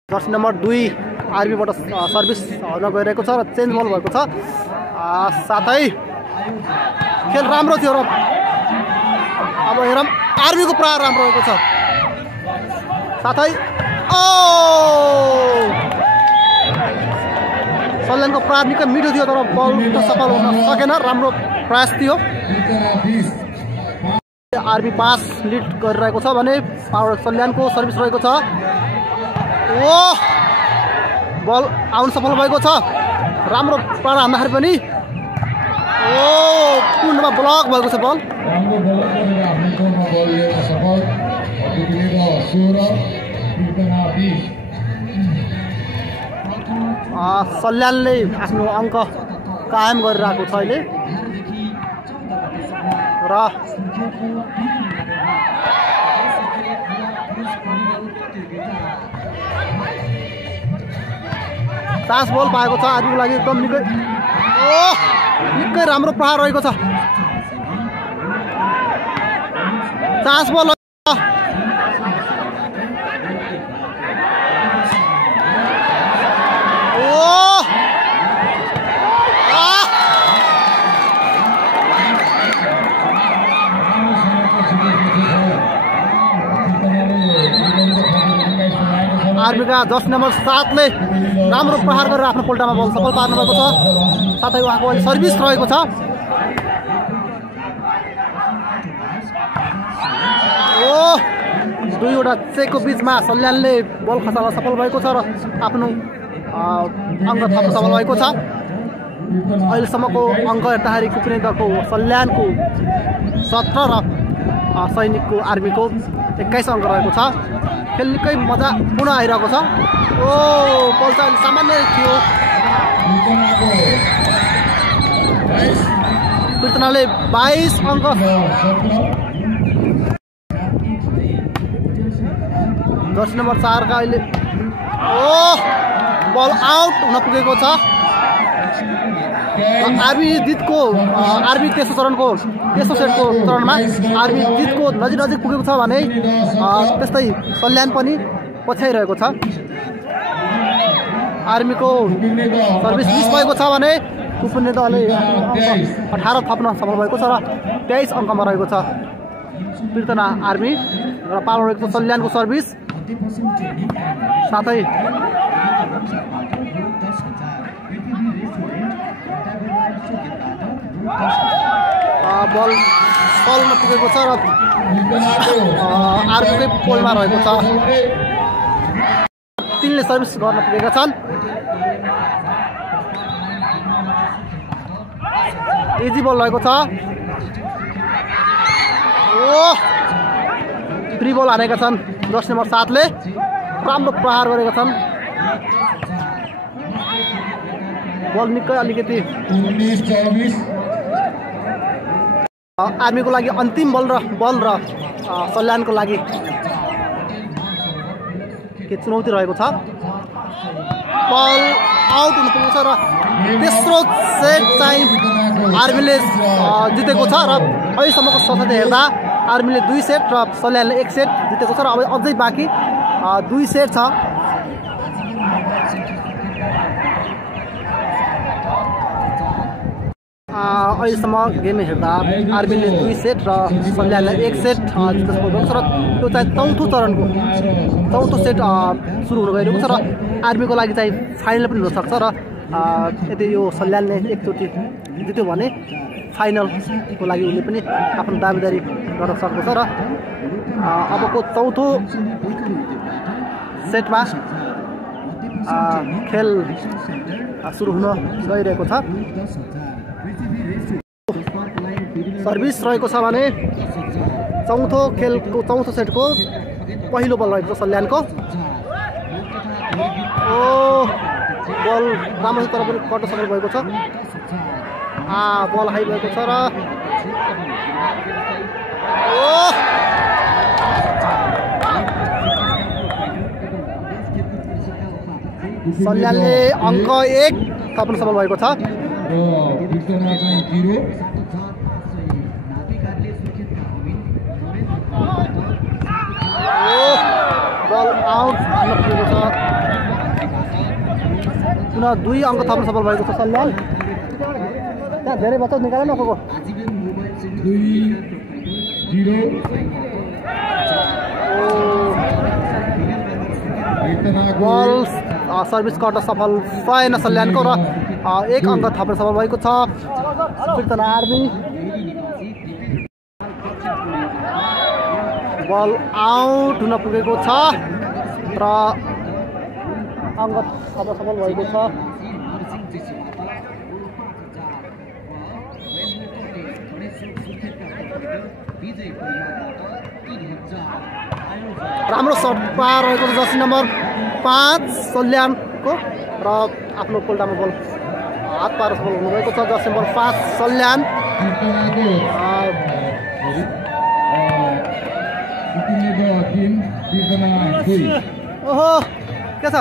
जर्सी नम्बर 2 आर्मीबाट सर्भिस हुन गइरहेको छ र चेन्ज बल भएको छ। साथै खेल राम्रो थियो र अब हेरौँ आर्मीको प्रहार राम्रो भएको छ। साथै सल्यानको प्रहार निकै मिठो थियो तर बल त सफल हुन सकेन। राम्रो प्रयास थियो। आर्मी 5 लिड गरिरहेको छ भने सल्यानको सर्भिस रहेको छ। बल आउन सफल भएको छ। राम्रो प्रहार हान्दाखेरि पनि पूर्णमा ब्लक भएको छ बल। सल्यानले आफ्नो अङ्क कायम गरिरहेको छ अहिले र चान्स बल पाएको छ आर्मीको लागि एकदम निकै राम्रो प्रहार रहेको छ। चान्स बल आर्मीका जर्सी नम्बर 7 ले राम्रो प्रहार गरेर आफ्नो पोल्टामा बल सफल पार्नु भएको छ। साथै उहाँको अहिले सर्भिस रहेको छ। दुईवटा चेकको बिचमा सल्यानले बल खसाल्न सफल भएको छ र आफ्नो अङ्क थप्न सफल भएको छ। अहिलेसम्मको अङ्क हेर्दाखेरि कुकुरे दलको सल्यानको 17 र सैनिकको आर्मीको 21 अङ्क रहेको छ। खेल निकै मजापूर्ण आइरहेको छ। बल चाहिँ सामान्य थियो। कीर्तनाले 22 अङ्क जर्सी नम्बर 4 का अहिले बल आउट हुन पुगेको छ। आर्मी जितको आर्मी तेस्रो सेटको चरणमा आर्मी जितको नजिक पुगेको छ भने त्यस्तै सल्यान पनि पछ्याइरहेको छ। आर्मीको सर्भिस मिस भएको छ भने कुपुन्ने दलले 18 थप्न सफल भएको छ र 23 अङ्कमा रहेको छ। कीर्तना आर्मी र पाल्न रहेको छ सल्यानको सर्भिस। साथै बल पलमा पुगेको छ र आर्मीकै पोलमा रहेको छ। 3 ले सर्भिस गर्न पुगेका छन्। इजी बल रहेको छ। फ्री बल हानेका छन् जर्सी नम्बर 7 ले राम्रो प्रहार गरेका छन्। बल निकै अलिकति आर्मीको लागि अन्तिम बल र सल्यानको लागि के चुनौती रहेको छ। बल आउट हुनु पुगेको छ र तेस्रो सेट चाहिँ आर्मीले जितेको छ र अहिलेसम्मको स्थिति हेर्दा आर्मीले 2 सेट र सल्यानले 1 सेट जितेको छ र अब अझै बाँकी 2 सेट छ। अहिलेसम्म गेम हेर्दा आर्मीले 2 सेट र सल्यानलाई 1 सेट जितेको छ र त्यो चाहिँ चौथो सेट सुरु हुन गइरहेको छ र आर्मीको लागि चाहिँ फाइनल पनि हुनसक्छ र यदि यो सल्यानले एकचोटि जित्यो भने फाइनलको लागि उनले पनि आफ्नो दावेदारी गर्न सक्छ र अबको चौथो सेटमा खेल सुरु हुन गइरहेको छ। सर्भिस रहेको छ भने चौथो सेटको पहिलो बल रहेको छ सल्यानको। ओ बल राम्रो तर पनि कट्न सफल भएको छ। बल हाई भएको छ र सल्यानले अङ्क 1 थप्न सफल भएको छ। बल आउट पुगेको छ। पुनः 2 अङ्क थप्न सफल भएको छ सल्यान। त्यहाँ धेरै बच्चा निकालेन नखोको। बल सर्भिस गर्न सफल भएन सल्यानको र 1 अङ्क थप्न सफल भएको छ फिर्ता आर्मी। बल आउट हुन पुगेको छ र अङ्क थप्न सफल भएको छ। राम्रो सर्ट पार रहेको छ जर्सी नम्बर 5 सल्यानको र आफ्नो पोल्टामा बल हात पार सफल हुनुभएको छ जर्सी नम्बर 5 सल्यान। ओहो के छ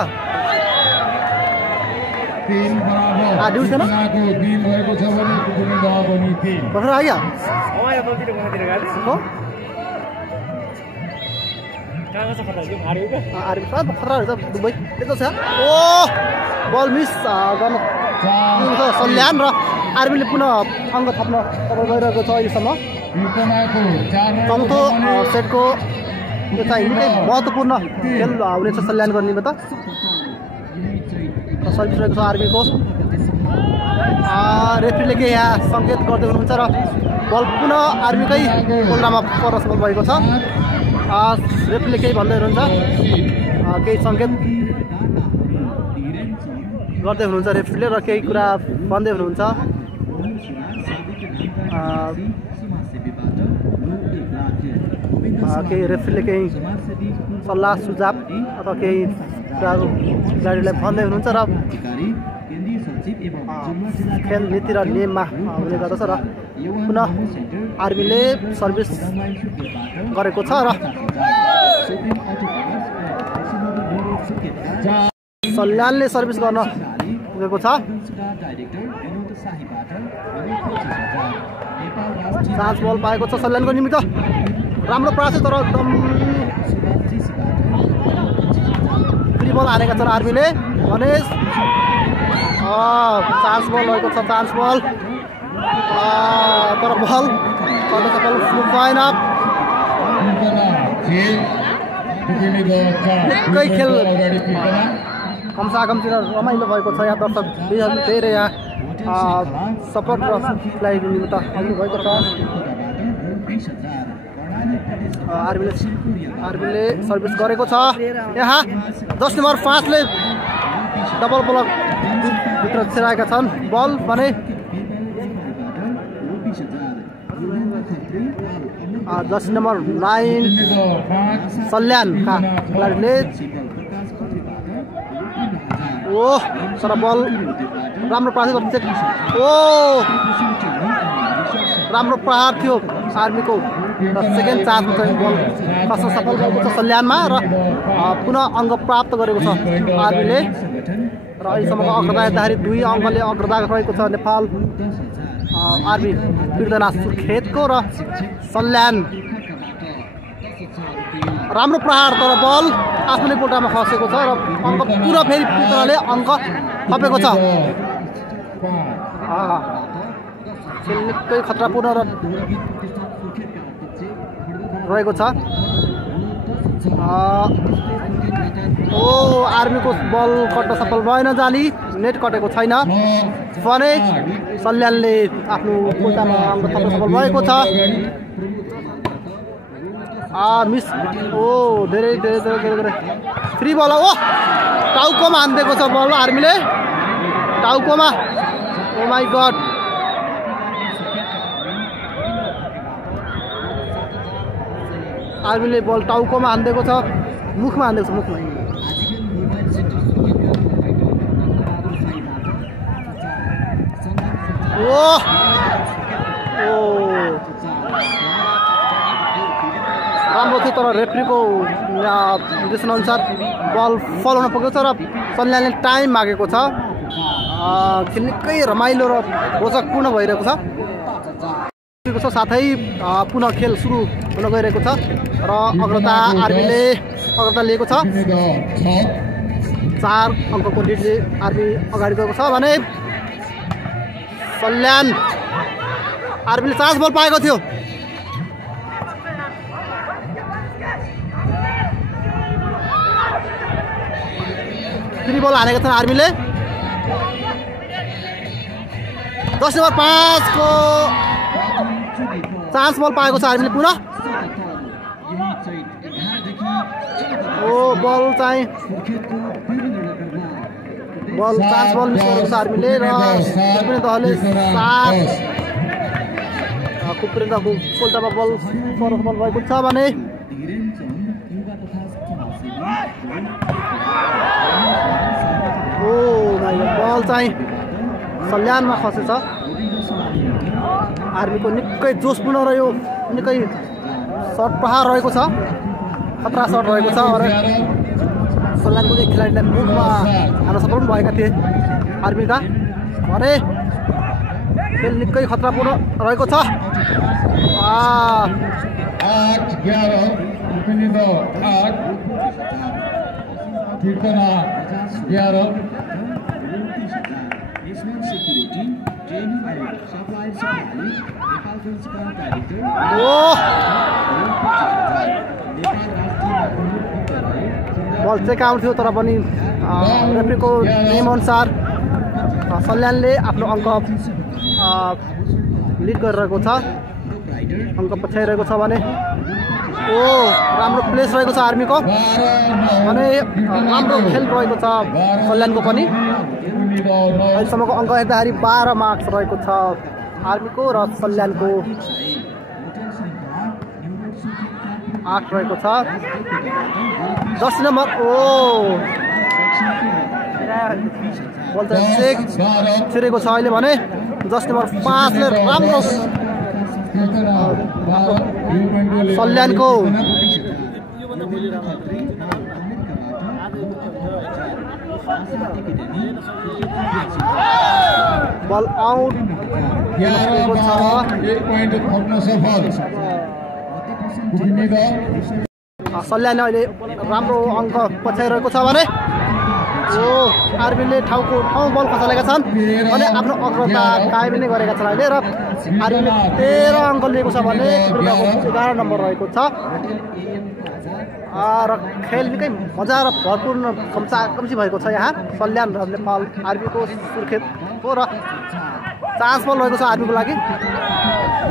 बल मिस गर्न सल्यान र आर्मीले पुनः अङ्क थप्न सफल भइरहेको छ अहिलेसम्म। चौथो सेटको यो चाहिँ निकै महत्त्वपूर्ण खेल हुनेछ सल्यानको निमित्त। सर्भिस रहेको छ आर्मीको। रेफ्रीले केही यहाँ सङ्केत गर्दै हुनुहुन्छ र बल पुनः आर्मीकै पोल्टामा पर्न सफल भएको छ। रेफ्रीले केही भन्दै हुनुहुन्छ, केही सङ्केत गर्दै हुनुहुन्छ रेफ्रीले र केही कुरा भन्दै हुनुहुन्छ। केही रेफ्रीले केही सल्लाह सुझाव अथवा केही कुराहरू खेलाडीलाई भन्दै हुनुहुन्छ र खेल नीति र नियममा हुने गर्दछ र पुनः आर्मीले सर्भिस गरेको छ र सल्यानले सर्भिस गर्न पुगेको छ। चान्स बल पाएको छ सल्यानको निमित्त। राम्रो प्रयास तर एकदम फ्री बल हानेका छन् आर्मीले। गणेश चान्स बल रहेको छ। चान्स बल तर बल गर्न सफल भएन। निकै खेल कमसाकमतिर रमाइलो भएको छ। यहाँ दर्शक धेरै यहाँ सपोर्ट र सप्लाई निमित्त आउनुभएको छ। आर्मीले सर्भिस गरेको छ। यहाँ 10 नम्बर 5 ले डबल ब्लक भित्र छिराएका छन्। बल भने 10 नम्बर 9 सल्यानका खेलाडीले तर बल राम्रो प्रहार गर्छ। राम्रो प्रहार थियो आर्मीको र सेकेन्ड चार्जमा चाहिँ बल खस्न सफल भएको छ सल्यानमा र पुनः अङ्क प्राप्त गरेको छ आर्मीले र अहिलेसम्मको अग्रता हेर्दाखेरि 2 अङ्कले अग्रता रहेको छ नेपाल आर्मी बिर्दना सुर्खेतको र सल्यान। राम्रो प्रहार तर बल आफ्नै पोल्टामा खसेको छ र अङ्क पुनः फेरि बिर्दनाले अङ्क थपेको छ। खेल निकै खतरापूर्ण रहेको छ। आर्मीको बल कट्न सफल भएन। जाली नेट कटेको छैन भने सल्यानले आफ्नो पोल्टामा अङ्क थप्न सफल भएको छ। मिस धेरै फ्री बल टाउकोमा हानिदिएको छ बल आर्मीले। टाउकोमा ओ माई गड। आर्मीले बल टाउकोमा हानिदिएको छ। मुखमा हान्दैछ मुखमा राम्रो थियो तर रेफ्रीको निर्देशनअनुसार बल फल हुन पुगेको छ र सल्यानले टाइम मागेको छ। खेल निकै रमाइलो र रोचकपूर्ण भइरहेको छ साथै पुनः खेल सुरु हुन गइरहेको छ र अग्रता आर्मीले अग्रता लिएको छ। 4 अङ्कको लिडले आर्मी अगाडि गएको छ भने सल्यान आर्मीले 5 बल पाएको थियो। फेरि बल हानेका छन् आर्मीले। 10 नम्बर 5 को चान्स बल पाएको छ आर्मीले पुनः। बल चाहिँ बल चान्स बल मिस गरेको छ आर्मीले र कुप्रेन दहले 7 कुप्रेन दहको पोल्टामा बल फरक बल भएको छ भने बल चाहिँ सल्यानमा खसेछ। आर्मीको निकै जोसपूर्ण रह्यो, निकै सर्ट प्रहार रहेको छ, खतरा सर्ट रहेको छ र सल्यानको एक खेलाडीलाई मुखमा हान्न सफल पनि भएका थिए आर्मीका। भने खेल निकै खतरापूर्ण रहेको छ। 8-11 बल चेक आउट थियो तर पनि रेफ्रीको नियमअनुसार सल्यानले आफ्नो अङ्क लिड गरिरहेको छ, अङ्क पछ्याइरहेको छ भने राम्रो प्लेस रहेको छ आर्मीको भने राम्रो खेल रहेको छ सल्यानको पनि। अहिलेसम्मको अङ्क हेर्दाखेरि 12 मार्क्स रहेको छ आर्मीको र सल्यानको 8 रहेको छ। 10 नम्बर बल चाहिँ चेक छिरेको छ अहिले भने 10 नम्बर 5 ले राम्रो सल्यानको बल आउट सल्यानले अहिले राम्रो अङ्क पछ्याइरहेको छ भने आर्मीले ठाउँ बल खसालेका छन् भने आफ्नो अग्रता कायम नै गरेका छन् अहिले र आर्मीले 13 अङ्क लिएको छ भने 11 नम्बर रहेको छ र खेल निकै मजा र भरपूर कम्सी भएको छ यहाँ सल्यान र नेपाल आर्मीको सुर्खेतको र चान्स बल रहेको छ आर्मीको लागि।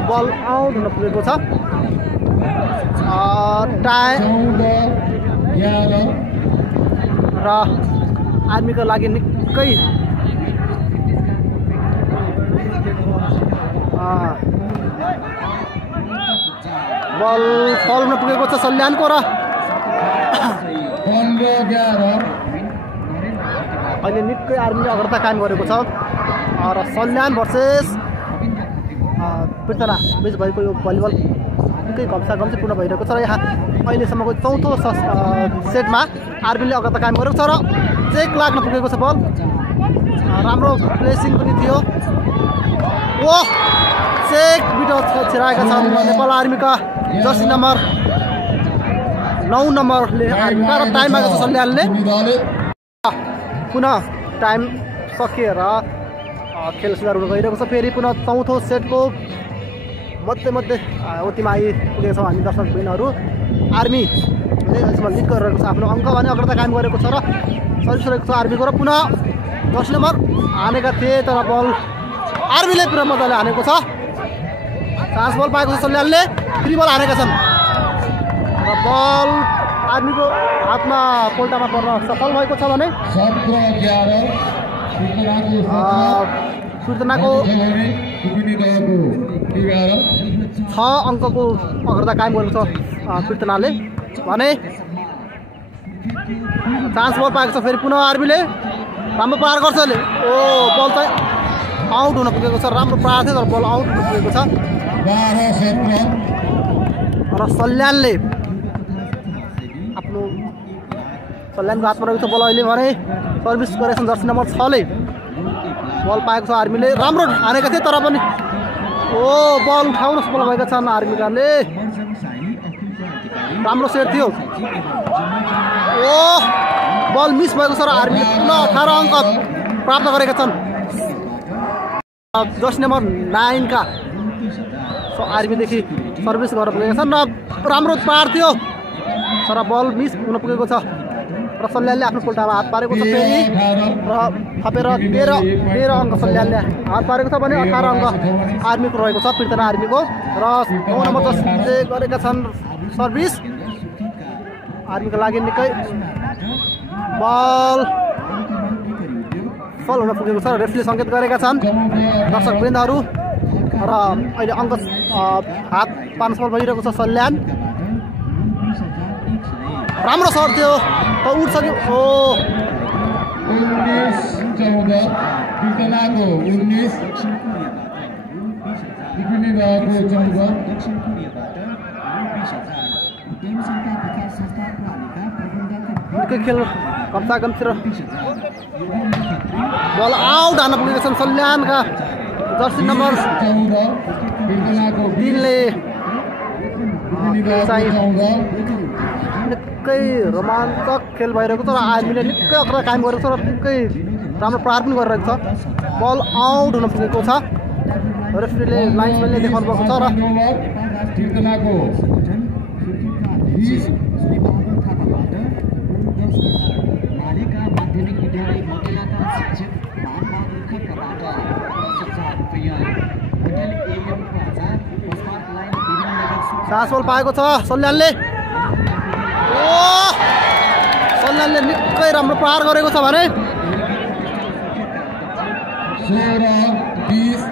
बल आउट हुन पुगेको छ र आर्मीको लागि निकै बल फल हुन पुगेको छ सल्यानको र अहिले निकै आर्मीले अग्रता कायम गरेको छ र सल्यान भर्सेस पृथ्वी बीच भएको यो भलिबल निकै घम्साघम्सीपूर्ण भइरहेको छ र यहाँ अहिलेसम्मको 4थो सेटमा आर्मीले अग्रता कायम गरेको छ र चेक लाग्न पुगेको छ बल। राम्रो प्लेसिङ पनि थियो। चेक बिटो छिराएका छन् नेपाल आर्मीका 10 नम्बर 9 नम्बरले आर्मीका र टाइम आएको छ सल्यानले। पुनः टाइम सकिएर खेल सुधार हुन गइरहेको छ। फेरि पुनः 4थो सेटको मध्य ओतीमा आइपुगेका छौँ हामी दर्शक बहिनीहरू। आर्मीले अहिलेसम्म लिड गरिरहेको छ आफ्नो अङ्क भने अग्रता कायम गरेको छ र सरिरहेको छ आर्मीको र पुनः 10 नम्बर हानेका थिए तर बल आर्मीले पुरा मजाले हानेको छ। 5 बल पाएको छ सल्यानले, 3 बल हानेका छन् र बल आर्मीको हातमा पोल्टामा पर्न सफल भएको छ भने 6 अङ्कको अग्रता कायम गरेको छ पृथ्वीले भने चान्स बल पाएको छ फेरि पुनः आर्मीले राम्रो प्रहार गर्छ ले ओ बल चाहिँ आउट हुन पुगेको छ राम्रो प्रहार थियो तर बल आउट हुन पुगेको छ र सल्यानले आफ्नो सल्यानको हातमा रहेको छ बल अहिले भने सर्भिस गरेको छ जर्सी नम्बर 6 ले बल पाएको छ आर्मीले राम्रो हानेका थिए तर पनि ओ बल उठाउन सफल भएका छन् आर्मीकाले राम्रो सेट थियो ओ बल मिस भएको छ र आर्मीले पुनः 18 अङ्क प्राप्त गरेका छन् जर्सी नम्बर 9 का आर्मीदेखि सर्भिस गरेर पुगेका छन् र राम्रो पार थियो तर बल मिस हुन पुगेको छ र सल्यानले आफ्नो पोल्टामा हात पारेको छ फेरि र थपेर 13 अङ्क सल्यानले हात पारेको छ भने 18 अङ्क आर्मीको रहेको छ पृथ्वी आर्मीको र 9 नम्बर जसले गरेका छन् सर्भिस आर्मीको लागि निकै बल फल हुन पुगेको छ रेफ्रीले सङ्केत गरेका छन् दर्शक वृन्दहरू र अहिले अङ्क हात पार्न सफल भइरहेको छ सल्यान राम्रो सर्ट थियो त उठ्सक्यो ओ 19-14 पृथ्वीको 19 खेल कम्ता कम्ती र बल आउट हान्न पुगेका छन् सल्यानका जर्सी नम्बर 3 ले निकै रोमाञ्चक खेल भइरहेको छ र आर्मीले निकै अग्र कायम गरेको छ र निकै राम्रो प्रहार पनि गरिरहेको छ बल आउट हुन पुगेको छ रेफ्रीले लाइन्सम्यानले देखाउनु भएको छ र सास बल पाएको छ सल्यानले ओ सल्यानले निकै राम्रो प्रहार गरेको छ भने 16-20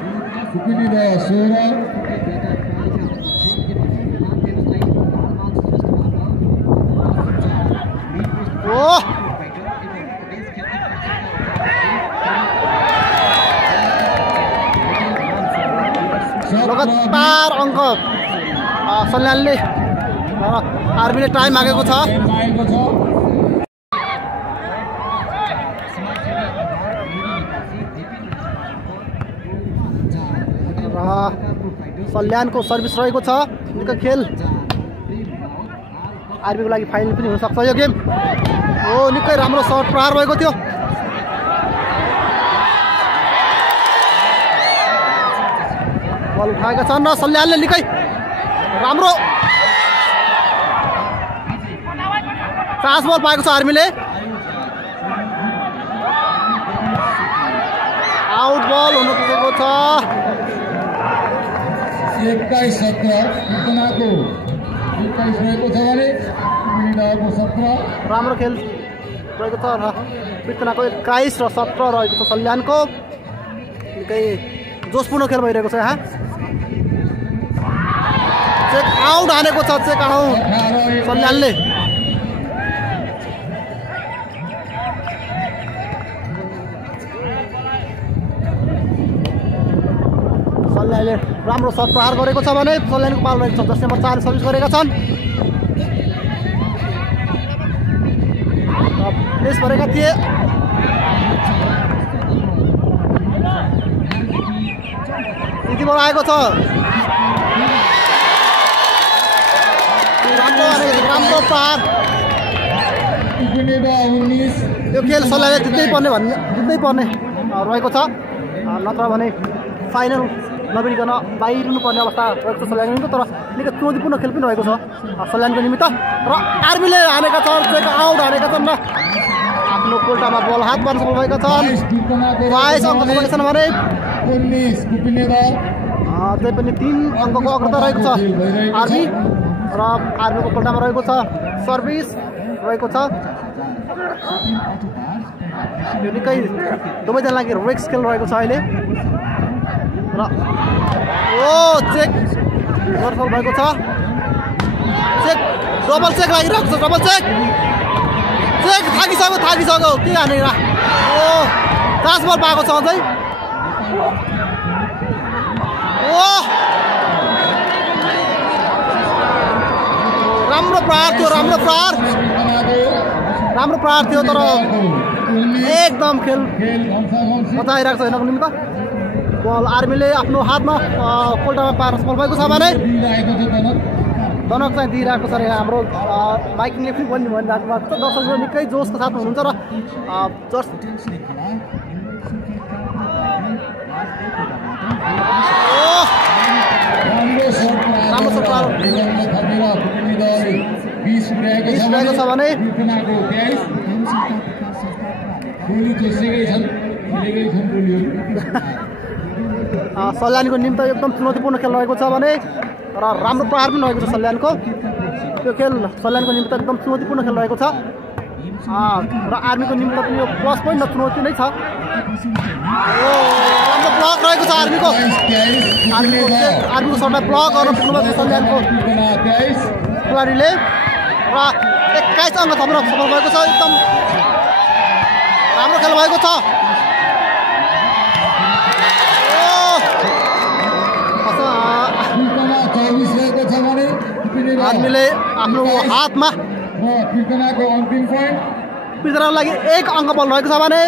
सुकुनिदा 16 ओ लगातार अङ्क सल्यानले आर्मीले टाइम मागेको छ र सल्यानको सर्भिस रहेको छ निकै खेल आर्मीको लागि फाइनल पनि हुनसक्छ यो गेम हो निकै राम्रो सर्ट प्रहार भएको थियो बल उठाएका छन् र सल्यानले निकै राम्रो चान्स बल पाएको छ आर्मीले आउट बल हुन पुगेको छ 21-17 पृथ्वीको 21 रहेको छ भने पृथ्वीको 17 राम्रो खेल रहेको छ र पृथ्वीको 21 र 17 रहेको छ सल्यानको निकै जोसपूर्ण खेल भइरहेको छ यहाँ चेक आउट हानेको छ चेक आउट सल्यानले सल्यानले राम्रो सर्ट प्रहार गरेको छ भने सल्यानको पाल रहेको छ 10 नम्बर 4 सर्भिस गरेका छन् प्लेस गरेका थिए यतिबाट आएको छ राम्रो पार यो खेल सल्यानले जित्नै पर्ने रहेको छ नत्र भने फाइनल नबिनिकन बाहिरिनु पर्ने अवस्था रहेको छ सल्यानको तर निकै चुनौतीपूर्ण खेल पनि रहेको छ सल्यानको निमित्त र आर्मीले हानेका छन् चेक आउट हानेका छन् र आफ्नो कोल्टामा बल हात पार्न सफल भएका छन् 22 अङ्क पुगेका छन् भने त्यही पनि 3 अङ्कको अग्रता रहेको छ आर्मी र आर्मीको कोल्टामा रहेको छ सर्भिस रहेको छ यो निकै दुवैजना लागि रिस्क खेल रहेको छ अहिले र ओ चेक सफल भएको छ चेक डबल चेक लागिरहेको छ डबल चेक थाकिसक्यो के हाने ओ 5 बल पाएको छ अझै ओ राम्रो प्रहार थियो तर एकदम खेल बचाइरहेको छ हेर्नको निम्ति बल आर्मीले आफ्नो हातमा कोल्टामा पार्न सफल भएको छ भने दनक चाहिँ दिइरहेको छ हाम्रो बाइकिङले पनि भनिरहेको भएको छ दर्शकहरू निकै जोसको साथमा हुनुहुन्छ र राम्रो छ भने सल्यानको निम्ति एकदम चुनौतीपूर्ण खेल रहेको छ भने र राम्रो प्रहार पनि रहेको छ सल्यानको त्यो खेल सल्यानको निम्ति एकदम चुनौतीपूर्ण खेल रहेको छ र आर्मीको निम्ति पनि यो प्लस पोइन्ट र चुनौती नै छ राम्रो ब्लक रहेको छ आर्मीको सर्टमा ब्लक गर्न पुग्नुभएको छ सल्यानको खेलाडीले र 21 अङ्क थप्न सफल भएको छ एकदम राम्रो खेल भएको छ आर्मीले आफ्नो हातमा पृथ्वीको लागि 1 अङ्क बल रहेको छ भने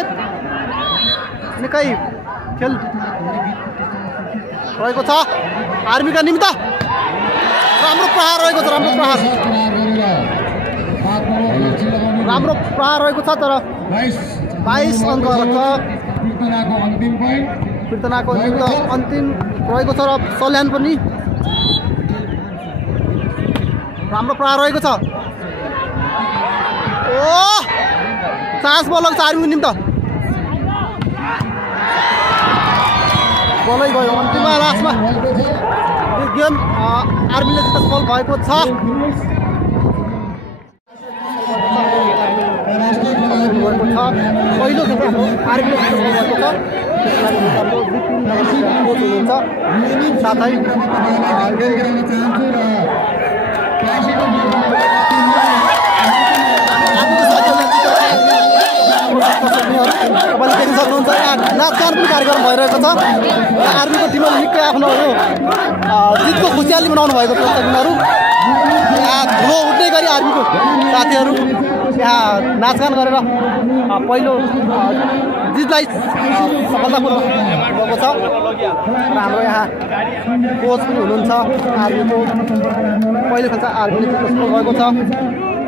निकै खेल रहेको छ आर्मीका निम्ति राम्रो प्रहार रहेको छ तर 22 अङ्क छ पृथ्वीको अन्तिम रहेको छ र सल्यान पनि राम्रो प्रहार रहेको छ ओ चान्स बल छ आर्मीको निम्ति बलै गयो अन्तिममा लास्टमा यो गेम आर्मीले सफल भएको छ पहिलो खेल आर्मीले सफल भएको छ साथै तपाईँले देख्न सक्नुहुन्छ नाचगान पनि कार्यक्रम भइरहेको छ आर्मीको टिमले निकै आफ्नो जितको खुसियाली मनाउनु भएको छ तिनीहरू यहाँ धुलो उठ्ने गरी आर्मीको साथीहरू यहाँ नाचगान गरेर पहिलो जितलाई सफलतापूर्वक भएको छ र हाम्रो यहाँ कोच पनि हुनुहुन्छ आर्मीको पहिलो खेल चाहिँ आर्मीले जित्न सफल भएको छ